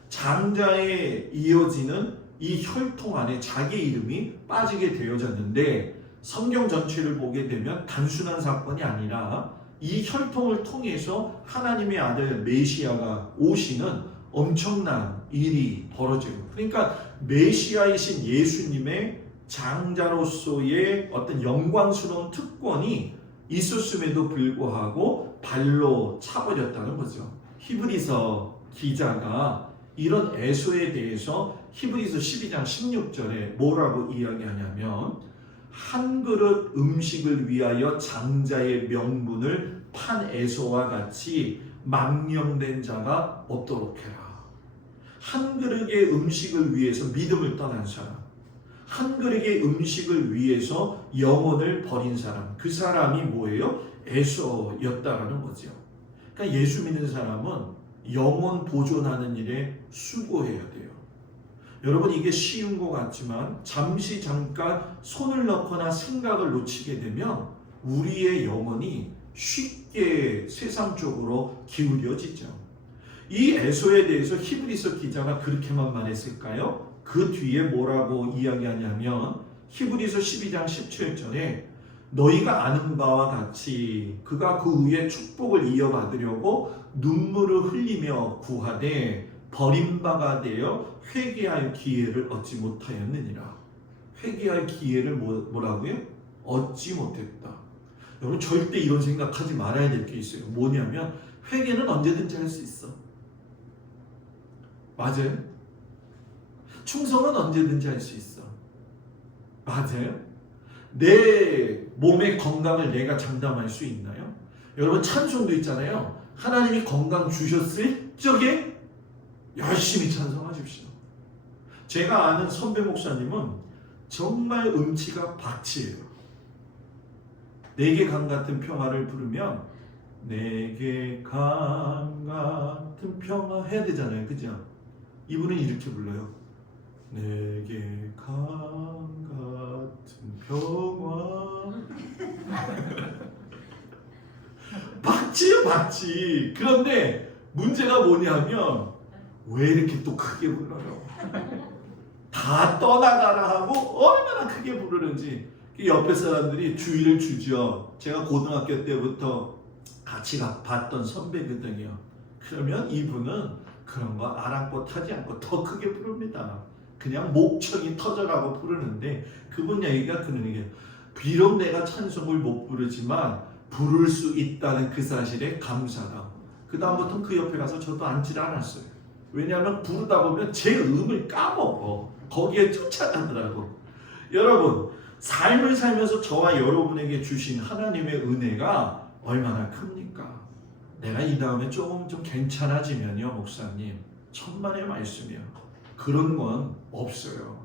장자에 이어지는 이 혈통 안에 자기 이름이 빠지게 되어졌는데 성경 전체를 보게 되면 단순한 사건이 아니라 이 혈통을 통해서 하나님의 아들 메시아가 오시는 엄청난 일이 벌어져요. 그러니까 메시아이신 예수님의 장자로서의 어떤 영광스러운 특권이 있었음에도 불구하고 발로 차버렸다는 거죠. 히브리서 기자가 이런 에서에 대해서 히브리서 12장 16절에 뭐라고 이야기하냐면 한 그릇 음식을 위하여 장자의 명분을 판 에서와 같이 망령된 자가 없도록 해라. 한 그릇의 음식을 위해서 믿음을 떠난 사람, 한 그릇의 음식을 위해서 영혼을 버린 사람, 그 사람이 뭐예요? 에서였다라는 거죠. 그러니까 예수 믿는 사람은 영혼 보존하는 일에 수고해야 돼요. 여러분 이게 쉬운 것 같지만 잠시 잠깐 손을 넣거나 생각을 놓치게 되면 우리의 영혼이 쉽게 세상 쪽으로 기울여지죠. 이 에서에 대해서 히브리서 기자가 그렇게만 말했을까요? 그 뒤에 뭐라고 이야기하냐면 히브리서 12장 17절에 너희가 아는 바와 같이 그가 그 후에 축복을 이어받으려고 눈물을 흘리며 구하되 버림바가 되어 회개할 기회를 얻지 못하였느니라. 회개할 기회를 뭐라고요? 얻지 못했다. 여러분 절대 이런 생각하지 말아야 될 게 있어요. 뭐냐면 회개는 언제든지 할 수 있어. 맞아요? 충성은 언제든지 할 수 있어. 맞아요? 내 몸의 건강을 내가 장담할 수 있나요? 여러분 찬송도 있잖아요. 하나님이 건강 주셨을 적에 열심히 찬송하십시오. 제가 아는 선배 목사님은 정말 음치가 박치예요. 내게 강 같은 평화를 부르면 내게 강 같은 평화 해야 되잖아요. 그죠? 이분은 이렇게 불러요. 내게 강 같은 평화. 박치요 박치. 그런데 문제가 뭐냐면 왜 이렇게 또 크게 불러요? 다 떠나가라 하고 얼마나 크게 부르는지 옆에 사람들이 주의를 주죠. 제가 고등학교 때부터 같이 봤던 선배거든요. 그러면 이분은 그런 거 아랑곳하지 않고 더 크게 부릅니다. 그냥 목청이 터져라고 부르는데 그분 얘기가 그런 얘기예요. 비록 내가 찬송을 못 부르지만 부를 수 있다는 그 사실에 감사다. 그 다음부터는 그 옆에 가서 저도 앉질 않았어요. 왜냐하면 부르다 보면 제 음을 까먹어. 거기에 쫓아가더라고. 여러분 삶을 살면서 저와 여러분에게 주신 하나님의 은혜가 얼마나 큽니까? 내가 이 다음에 조금 좀 괜찮아지면요 목사님 천만의 말씀이요. 그런 건 없어요.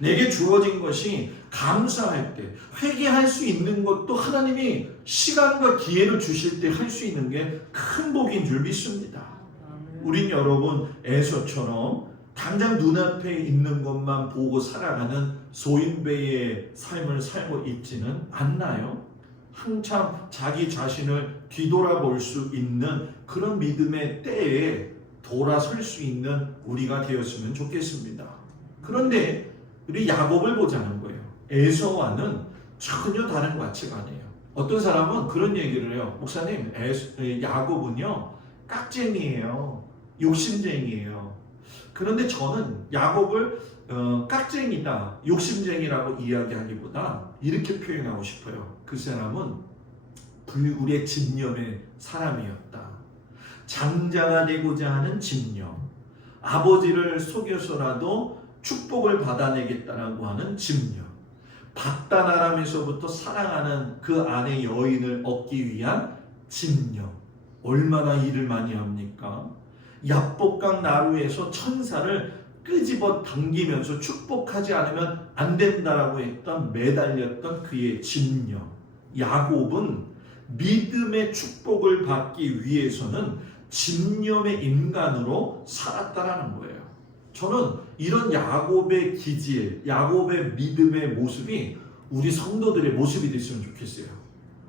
내게 주어진 것이 감사할 때 회개할 수 있는 것도 하나님이 시간과 기회를 주실 때 할 수 있는 게 큰 복인 줄 믿습니다. 우린 여러분 에서처럼 당장 눈앞에 있는 것만 보고 살아가는 소인배의 삶을 살고 있지는 않나요? 한참 자기 자신을 뒤돌아볼 수 있는 그런 믿음의 때에 돌아설 수 있는 우리가 되었으면 좋겠습니다. 그런데 우리 야곱을 보자는 거예요. 에서와는 전혀 다른 가치관이에요. 어떤 사람은 그런 얘기를 해요. 목사님, 야곱은요 깍쟁이에요. 욕심쟁이에요. 그런데 저는 야곱을 깍쟁이다, 욕심쟁이라고 이야기하기보다 이렇게 표현하고 싶어요. 그 사람은 불굴의 집념의 사람이었다. 장자가 되고자 하는 집념, 아버지를 속여서라도 축복을 받아내겠다라고 하는 집념, 박다나람에서부터 사랑하는 그 아내 여인을 얻기 위한 집념. 얼마나 일을 많이 합니까? 야복강 나루에서 천사를 끄집어 당기면서 축복하지 않으면 안 된다라고 했던 매달렸던 그의 집념. 야곱은 믿음의 축복을 받기 위해서는 집념의 인간으로 살았다라는 거예요. 저는 이런 야곱의 기질, 야곱의 믿음의 모습이 우리 성도들의 모습이 됐으면 좋겠어요.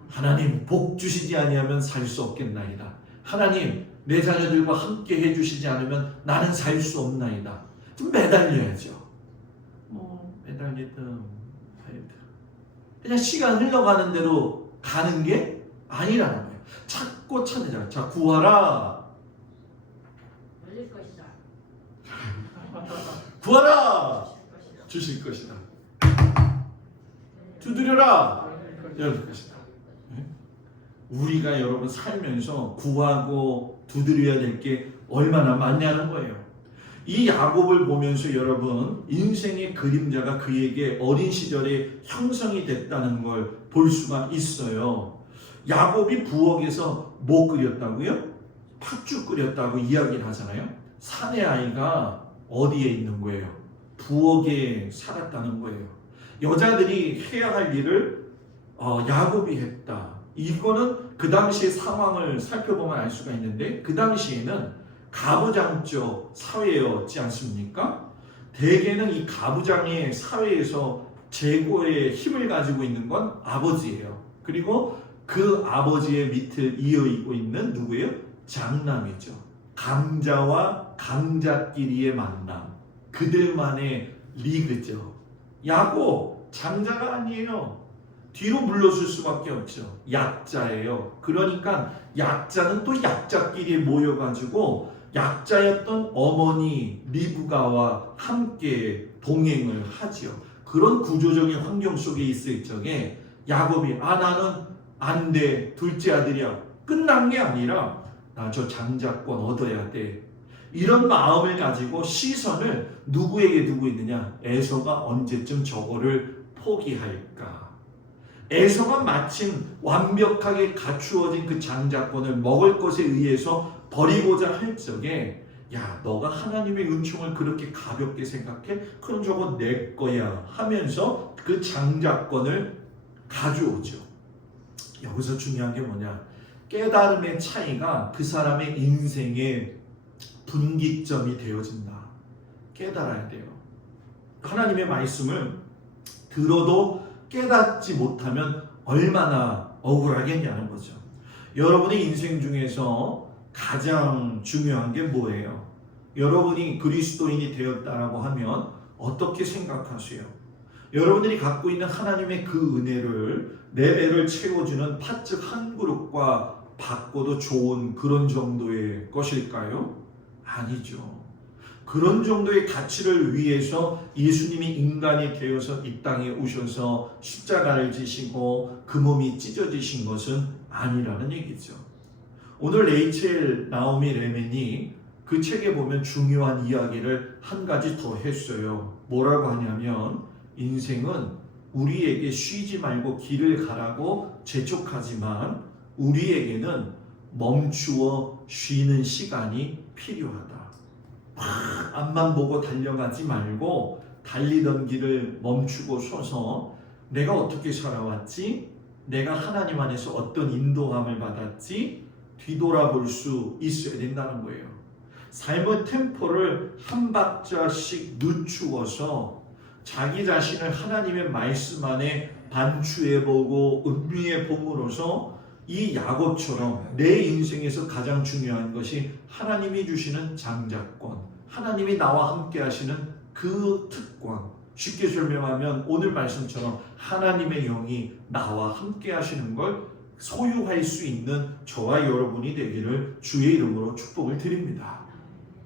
하나님 복 주시지 아니하면 살 수 없겠나이다. 하나님 내 자녀들과 함께 해주시지 않으면 나는 살 수 없나이다. 좀 매달려야죠. 매달리든 그냥 시간 흘러가는 대로 가는 게 아니라는 거예요. 찾고 찾으자. 자, 구하라. 열릴 것이다. 구하라. 주실 것이다. 두드려라. 열릴 것이다. 우리가 여러분 살면서 구하고 두드려야 될 게 얼마나 많냐는 거예요. 이 야곱을 보면서 여러분 인생의 그림자가 그에게 어린 시절에 형성이 됐다는 걸 볼 수가 있어요. 야곱이 부엌에서 뭐 끓였다고요? 팥죽 끓였다고 이야기를 하잖아요. 사내 아이가 어디에 있는 거예요? 부엌에 살았다는 거예요. 여자들이 해야 할 일을 야곱이 했다. 이거는 그 당시의 상황을 살펴보면 알 수가 있는데 그 당시에는 가부장적 사회였지 않습니까? 대개는 이 가부장의 사회에서 최고의 힘을 가지고 있는 건 아버지예요. 그리고 그 아버지의 밑을 이어있고 있는 누구예요? 장남이죠. 강자와 강자끼리의 만남, 그들만의 리그죠. 야곱 장자가 아니에요. 뒤로 물러설 수밖에 없죠. 약자예요. 그러니까 약자는 또 약자끼리 모여가지고 약자였던 어머니 리브가와 함께 동행을 하죠. 그런 구조적인 환경 속에 있을 적에 야곱이 나는 안 돼, 둘째 아들이야, 끝난 게 아니라 나 저 장자권 얻어야 돼. 이런 마음을 가지고 시선을 누구에게 두고 있느냐? 에서가 언제쯤 저거를 포기할까? 에서가 마침 완벽하게 갖추어진 그 장자권을 먹을 것에 의해서 버리고자 할 적에 야, 너가 하나님의 은총을 그렇게 가볍게 생각해? 그럼 저거 내 거야 하면서 그 장자권을 가져오죠. 여기서 중요한 게 뭐냐? 깨달음의 차이가 그 사람의 인생의 분기점이 되어진다. 깨달아야 돼요. 하나님의 말씀을 들어도 깨닫지 못하면 얼마나 억울하겠냐는 거죠. 여러분의 인생 중에서 가장 중요한 게 뭐예요? 여러분이 그리스도인이 되었다라고 하면 어떻게 생각하세요? 여러분들이 갖고 있는 하나님의 그 은혜를 내 배를 채워주는 팥죽 한 그릇과 바꿔도 좋은 그런 정도의 것일까요? 아니죠. 그런 정도의 가치를 위해서 예수님이 인간이 되어서 이 땅에 오셔서 십자가를 지시고 그 몸이 찢어지신 것은 아니라는 얘기죠. 오늘 레이첼 나오미 레멘이 그 책에 보면 중요한 이야기를 한 가지 더 했어요. 뭐라고 하냐면 인생은 우리에게 쉬지 말고 길을 가라고 재촉하지만 우리에게는 멈추어 쉬는 시간이 필요하다. 막 앞만 보고 달려가지 말고 달리던 길을 멈추고 서서 내가 어떻게 살아왔지? 내가 하나님 안에서 어떤 인도함을 받았지? 뒤돌아볼 수 있어야 된다는 거예요. 삶의 템포를 한 박자씩 늦추어서 자기 자신을 하나님의 말씀 안에 반추해보고 음미해봄으로써 이 야곱처럼 내 인생에서 가장 중요한 것이 하나님이 주시는 장자권, 하나님이 나와 함께 하시는 그 특권, 쉽게 설명하면 오늘 말씀처럼 하나님의 영이 나와 함께 하시는 걸 소유할 수 있는 저와 여러분이 되기를 주의 이름으로 축복을 드립니다.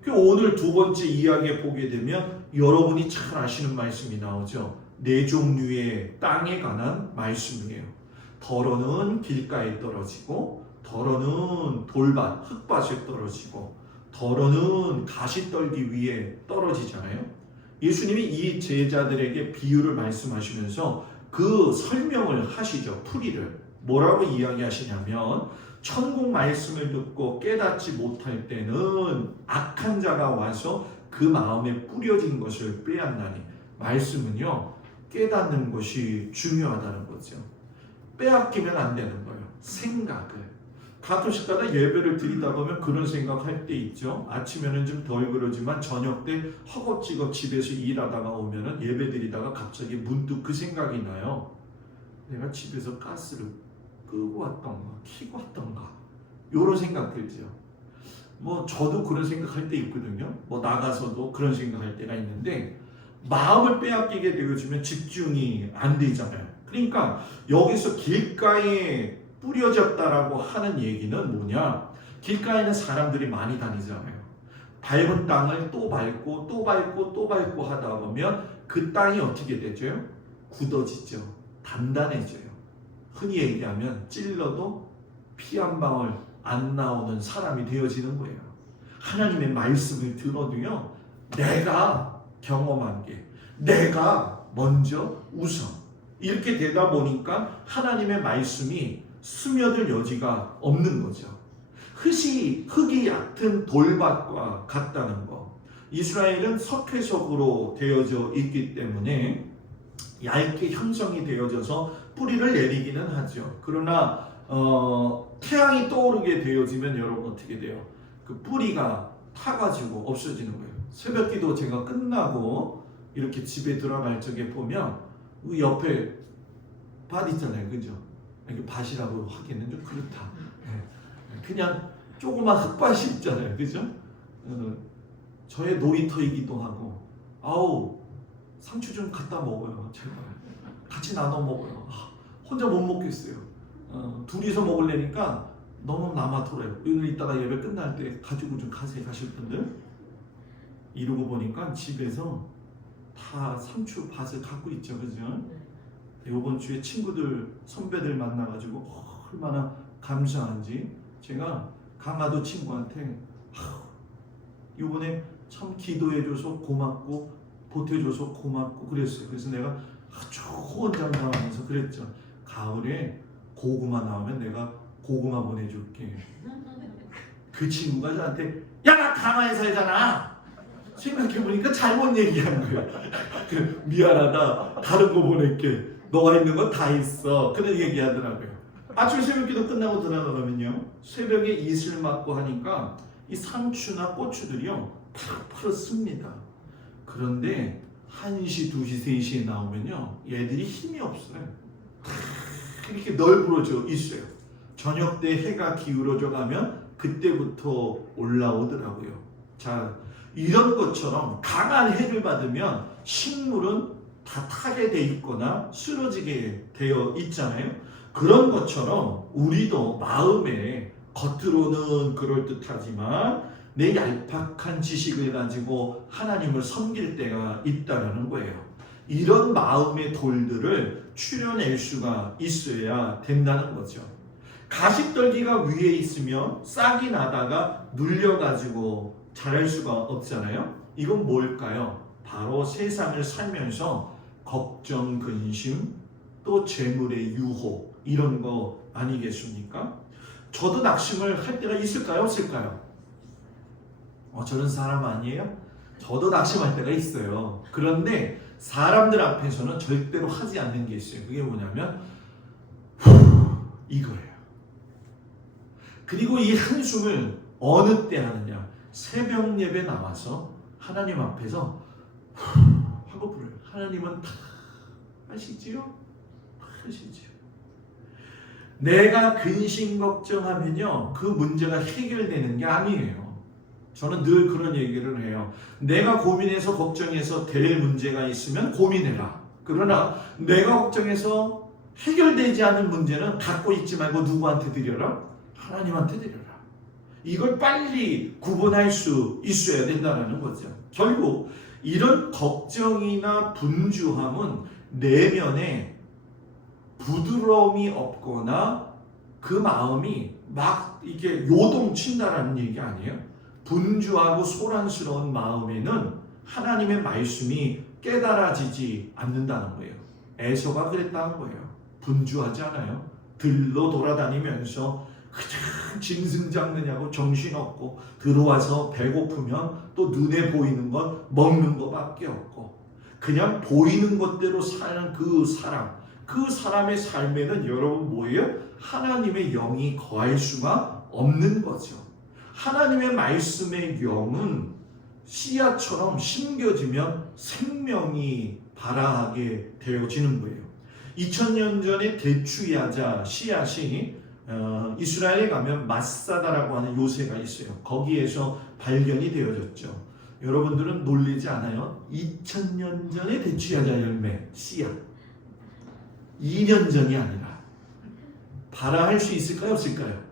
오늘 두 번째 이야기에 보게 되면 여러분이 잘 아시는 말씀이 나오죠. 네 종류의 땅에 관한 말씀이에요. 더러는 길가에 떨어지고, 더러는 돌밭, 흙밭에 떨어지고, 더러는 가시떨기 위에 떨어지잖아요. 예수님이 이 제자들에게 비유를 말씀하시면서 그 설명을 하시죠. 풀이를. 뭐라고 이야기하시냐면 천국 말씀을 듣고 깨닫지 못할 때는 악한 자가 와서 그 마음에 뿌려진 것을 빼앗나니, 말씀은요 깨닫는 것이 중요하다는 거죠. 빼앗기면 안 되는 거예요. 생각을. 가끔씩가다 예배를 드리다 보면 그런 생각할 때 있죠. 아침에는 좀 덜 그러지만 저녁 때 허겁지겁 집에서 일하다가 오면은 예배 드리다가 갑자기 문득 그 생각이 나요. 내가 집에서 가스를 끄고 왔던가 켜고 왔던가 이런 생각 들죠. 뭐 저도 그런 생각할 때 있거든요. 뭐 나가서도 그런 생각할 때가 있는데 마음을 빼앗기게 되어지면 집중이 안 되잖아요. 그러니까 여기서 길가에 뿌려졌다라고 하는 얘기는 뭐냐? 길가에는 사람들이 많이 다니잖아요. 밟은 땅을 또 밟고 또 밟고 또 밟고 하다 보면 그 땅이 어떻게 되죠? 굳어지죠. 단단해져요. 흔히 얘기하면 찔러도 피 한 방울 안 나오는 사람이 되어지는 거예요. 하나님의 말씀을 들어도요, 내가 경험한 게, 내가 먼저 우선 이렇게 되다 보니까 하나님의 말씀이 스며들 여지가 없는 거죠. 흙이 얕은 돌밭과 같다는 거. 이스라엘은 석회석으로 되어져 있기 때문에 얇게 형성이 되어져서 뿌리를 내리기는 하죠. 그러나 태양이 떠오르게 되어지면 여러분 어떻게 돼요? 그 뿌리가 타가지고 없어지는 거예요. 새벽기도 제가 끝나고 이렇게 집에 들어갈 적에 보면 그 옆에 밭 있잖아요, 그죠? 이게 밭이라고 하기에는 좀 그렇다. 그냥 조그만 흙밭이 있잖아요, 그죠? 저의 놀이터이기도 하고, 아우 상추 좀 갖다 먹어요, 제발. 같이 나눠 먹어요. 혼자 못 먹겠어요. 둘이서 먹으려니까 너무 남아돌아요. 오늘 이따가 예배 끝날 때 가지고 좀 가실 분들 이러고 보니까 집에서 다 상추 밭을 갖고 있죠, 그죠? 이번 주에 친구들 선배들 만나가지고 얼마나 감사한지 제가 강화도 친구한테 이번에 참 기도해줘서 고맙고 보태줘서 고맙고 그랬어요. 그래서 내가 좋은 장담하면서 그랬죠. 가을에 고구마 나오면 내가 고구마 보내줄게. 그 친구가 저한테 야, 나 강화에 살잖아. 생각해보니까 잘못 얘기한 거야. 미안하다. 다른 거 보낼게. 너가 있는 건 다 있어. 그런 얘기하더라고요. 아침 새벽기도 끝나고 들어가면요, 새벽에 이슬 맞고 하니까 이 상추나 고추들이요 탁 풀었습니다. 그런데 1시, 2시, 3시에 나오면요 얘들이 힘이 없어요. 이렇게 널브러져 있어요. 저녁 때 해가 기울어져 가면 그때부터 올라오더라고요. 자, 이런 것처럼 강한 해를 받으면 식물은 다 타게 돼 있거나 쓰러지게 되어 있잖아요. 그런 것처럼 우리도 마음에 겉으로는 그럴듯하지만 내 얄팍한 지식을 가지고 하나님을 섬길 때가 있다는 거예요. 이런 마음의 돌들을 추려낼 수가 있어야 된다는 거죠. 가시떨기가 위에 있으면 싹이 나다가 눌려가지고 자랄 수가 없잖아요. 이건 뭘까요? 바로 세상을 살면서 걱정, 근심, 또 재물의 유혹, 이런 거 아니겠습니까? 저도 낙심을 할 때가 있을까요? 없을까요? 저는 사람 아니에요? 저도 낙심할 때가 있어요. 그런데 사람들 앞에서는 절대로 하지 않는 게 있어요. 그게 뭐냐면 이거예요. 그리고 이 한숨을 어느 때 하느냐? 새벽 예배 나와서 하나님 앞에서 하고 부르요. 하나님은 다 아시지요? 아시지요? 내가 근심 걱정하면요 그 문제가 해결되는 게 아니에요. 저는 늘 그런 얘기를 해요. 내가 고민해서 걱정해서 될 문제가 있으면 고민해라. 그러나 내가 걱정해서 해결되지 않은 문제는 갖고 있지 말고 누구한테 드려라? 하나님한테 드려라. 이걸 빨리 구분할 수 있어야 된다는 거죠. 결국 이런 걱정이나 분주함은 내면에 부드러움이 없거나 그 마음이 막 이게 요동친다라는 얘기 아니에요? 분주하고 소란스러운 마음에는 하나님의 말씀이 깨달아지지 않는다는 거예요. 에서가 그랬다는 거예요. 분주하지 않아요. 들로 돌아다니면서 그냥 짐승 잡느냐고 정신없고 들어와서 배고프면 또 눈에 보이는 건 먹는 것밖에 없고 그냥 보이는 것대로 사는 그 사람의 삶에는 여러분 뭐예요? 하나님의 영이 거할 수가 없는 거죠. 하나님의 말씀의 영은 씨앗처럼 심겨지면 생명이 발아하게 되어지는 거예요. 2000년 전에 대추야자 씨앗이 이스라엘에 가면 마사다라고 하는 요새가 있어요. 거기에서 발견이 되어졌죠. 여러분들은 놀리지 않아요? 2000년 전에 대추야자 열매 씨앗 2년 전이 아니라 발아할 수 있을까요? 없을까요?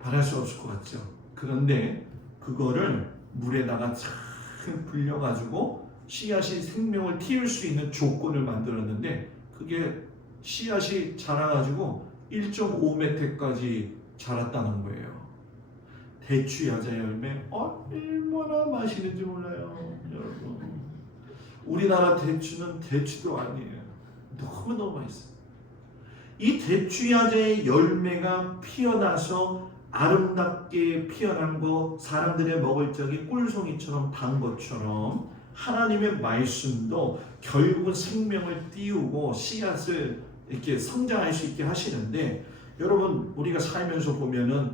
발할 수 없을 것 같죠. 그런데 그거를 물에다가 잘 불려가지고 씨앗이 생명을 틔울 수 있는 조건을 만들었는데 그게 씨앗이 자라가지고 1.5m까지 자랐다는 거예요. 대추야자 열매 얼마나 맛있는지 몰라요, 여러분. 우리나라 대추는 대추도 아니에요. 너무너무 맛있어요. 이 대추야자의 열매가 피어나서 아름답게 피어난 거 사람들의 먹을 적에 꿀송이처럼 단 것처럼 하나님의 말씀도 결국은 생명을 띄우고 씨앗을 이렇게 성장할 수 있게 하시는데 여러분 우리가 살면서 보면은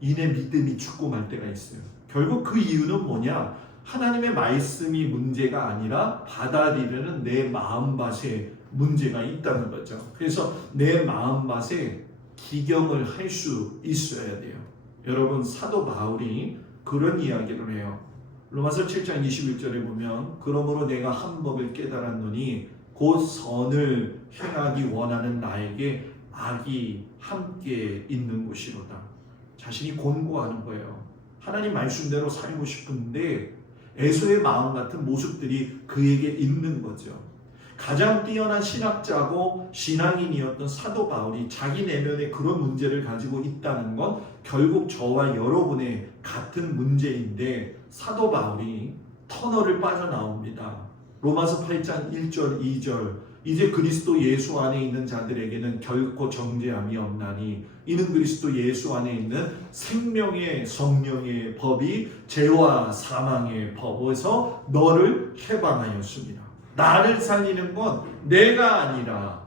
이내 믿음이 죽고 말 때가 있어요. 결국 그 이유는 뭐냐? 하나님의 말씀이 문제가 아니라 받아들이는 내 마음밭에 문제가 있다는 거죠. 그래서 내 마음밭에 기경을 할 수 있어야 돼요. 여러분 사도 바울이 그런 이야기를 해요. 로마서 7장 21절에 보면 그러므로 내가 한 법을 깨달았노니 곧 선을 행하기 원하는 나에게 악이 함께 있는 것이로다. 자신이 권고하는 거예요. 하나님 말씀대로 살고 싶은데 에서의 마음 같은 모습들이 그에게 있는 거죠. 가장 뛰어난 신학자고 신앙인이었던 사도 바울이 자기 내면에 그런 문제를 가지고 있다는 건 결국 저와 여러분의 같은 문제인데 사도 바울이 터널을 빠져나옵니다. 로마서 8장 1절 2절 이제 그리스도 예수 안에 있는 자들에게는 결코 정죄함이 없나니 이는 그리스도 예수 안에 있는 생명의 성령의 법이 죄와 사망의 법에서 너를 해방하였습니다. 나를 살리는 건 내가 아니라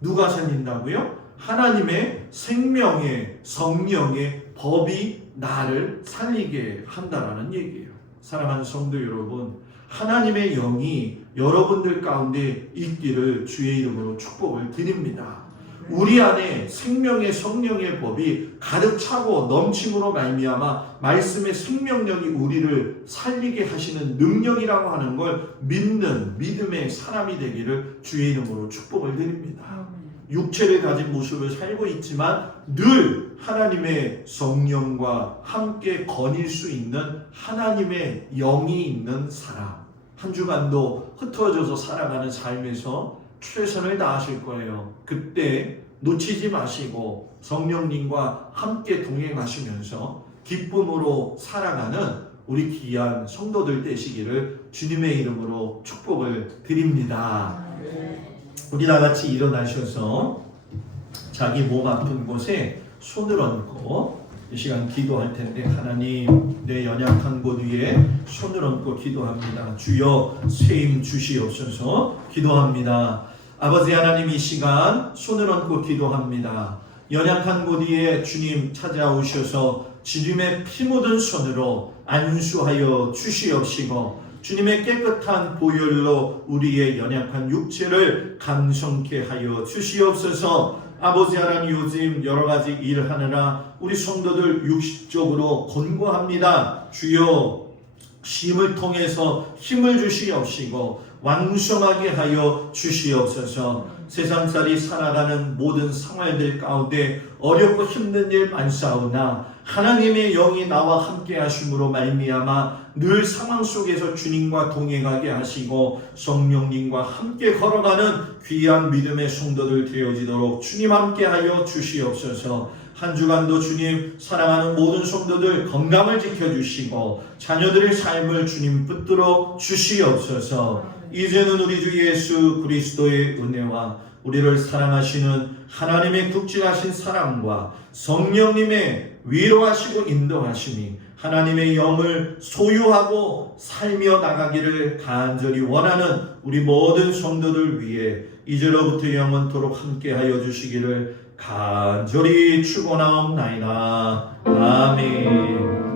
누가 살린다고요? 하나님의 생명의 성령의 법이 나를 살리게 한다라는 얘기예요. 사랑하는 성도 여러분, 하나님의 영이 여러분들 가운데 있기를 주의 이름으로 축복을 드립니다. 우리 안에 생명의 성령의 법이 가득 차고 넘침으로 말미암아 말씀의 생명력이 우리를 살리게 하시는 능력이라고 하는 걸 믿는 믿음의 사람이 되기를 주의 이름으로 축복을 드립니다. 육체를 가진 모습을 살고 있지만 늘 하나님의 성령과 함께 거닐 수 있는 하나님의 영이 있는 사람, 한 주간도 흩어져서 살아가는 삶에서 최선을 다하실 거예요. 그때 놓치지 마시고 성령님과 함께 동행하시면서 기쁨으로 살아가는 우리 귀한 성도들 되시기를 주님의 이름으로 축복을 드립니다. 우리 다 같이 일어나셔서 자기 몸 아픈 곳에 손을 얹고 이 시간 기도할 텐데, 하나님, 내 연약한 곳 위에 손을 얹고 기도합니다. 주여 쇠임 주시옵소서. 기도합니다. 아버지 하나님, 이 시간 손을 얹고 기도합니다. 연약한 곳 위에 주님 찾아오셔서 주님의 피 묻은 손으로 안수하여 주시옵시고 주님의 깨끗한 보혈로 우리의 연약한 육체를 강성케 하여 주시옵소서. 아버지 하나님, 요즘 여러 가지 일하느라 우리 성도들 육식적으로 곤고합니다. 주여 쉼을 통해서 힘을 주시옵시고 왕성하게 하여 주시옵소서. 세상살이 살아가는 모든 생활들 가운데 어렵고 힘든 일 많사오나 하나님의 영이 나와 함께 하심으로 말미암아 늘 상황 속에서 주님과 동행하게 하시고 성령님과 함께 걸어가는 귀한 믿음의 성도들 되어지도록 주님 함께 하여 주시옵소서. 한 주간도 주님 사랑하는 모든 성도들 건강을 지켜주시고 자녀들의 삶을 주님 붙들어 주시옵소서. 이제는 우리 주 예수 그리스도의 은혜와 우리를 사랑하시는 하나님의 극진하신 사랑과 성령님의 위로하시고 인도하심이 하나님의 영을 소유하고 살며 나가기를 간절히 원하는 우리 모든 성도들 위해 이제로부터 영원토록 함께하여 주시기를 간절히 축원하옵나이다. 아멘.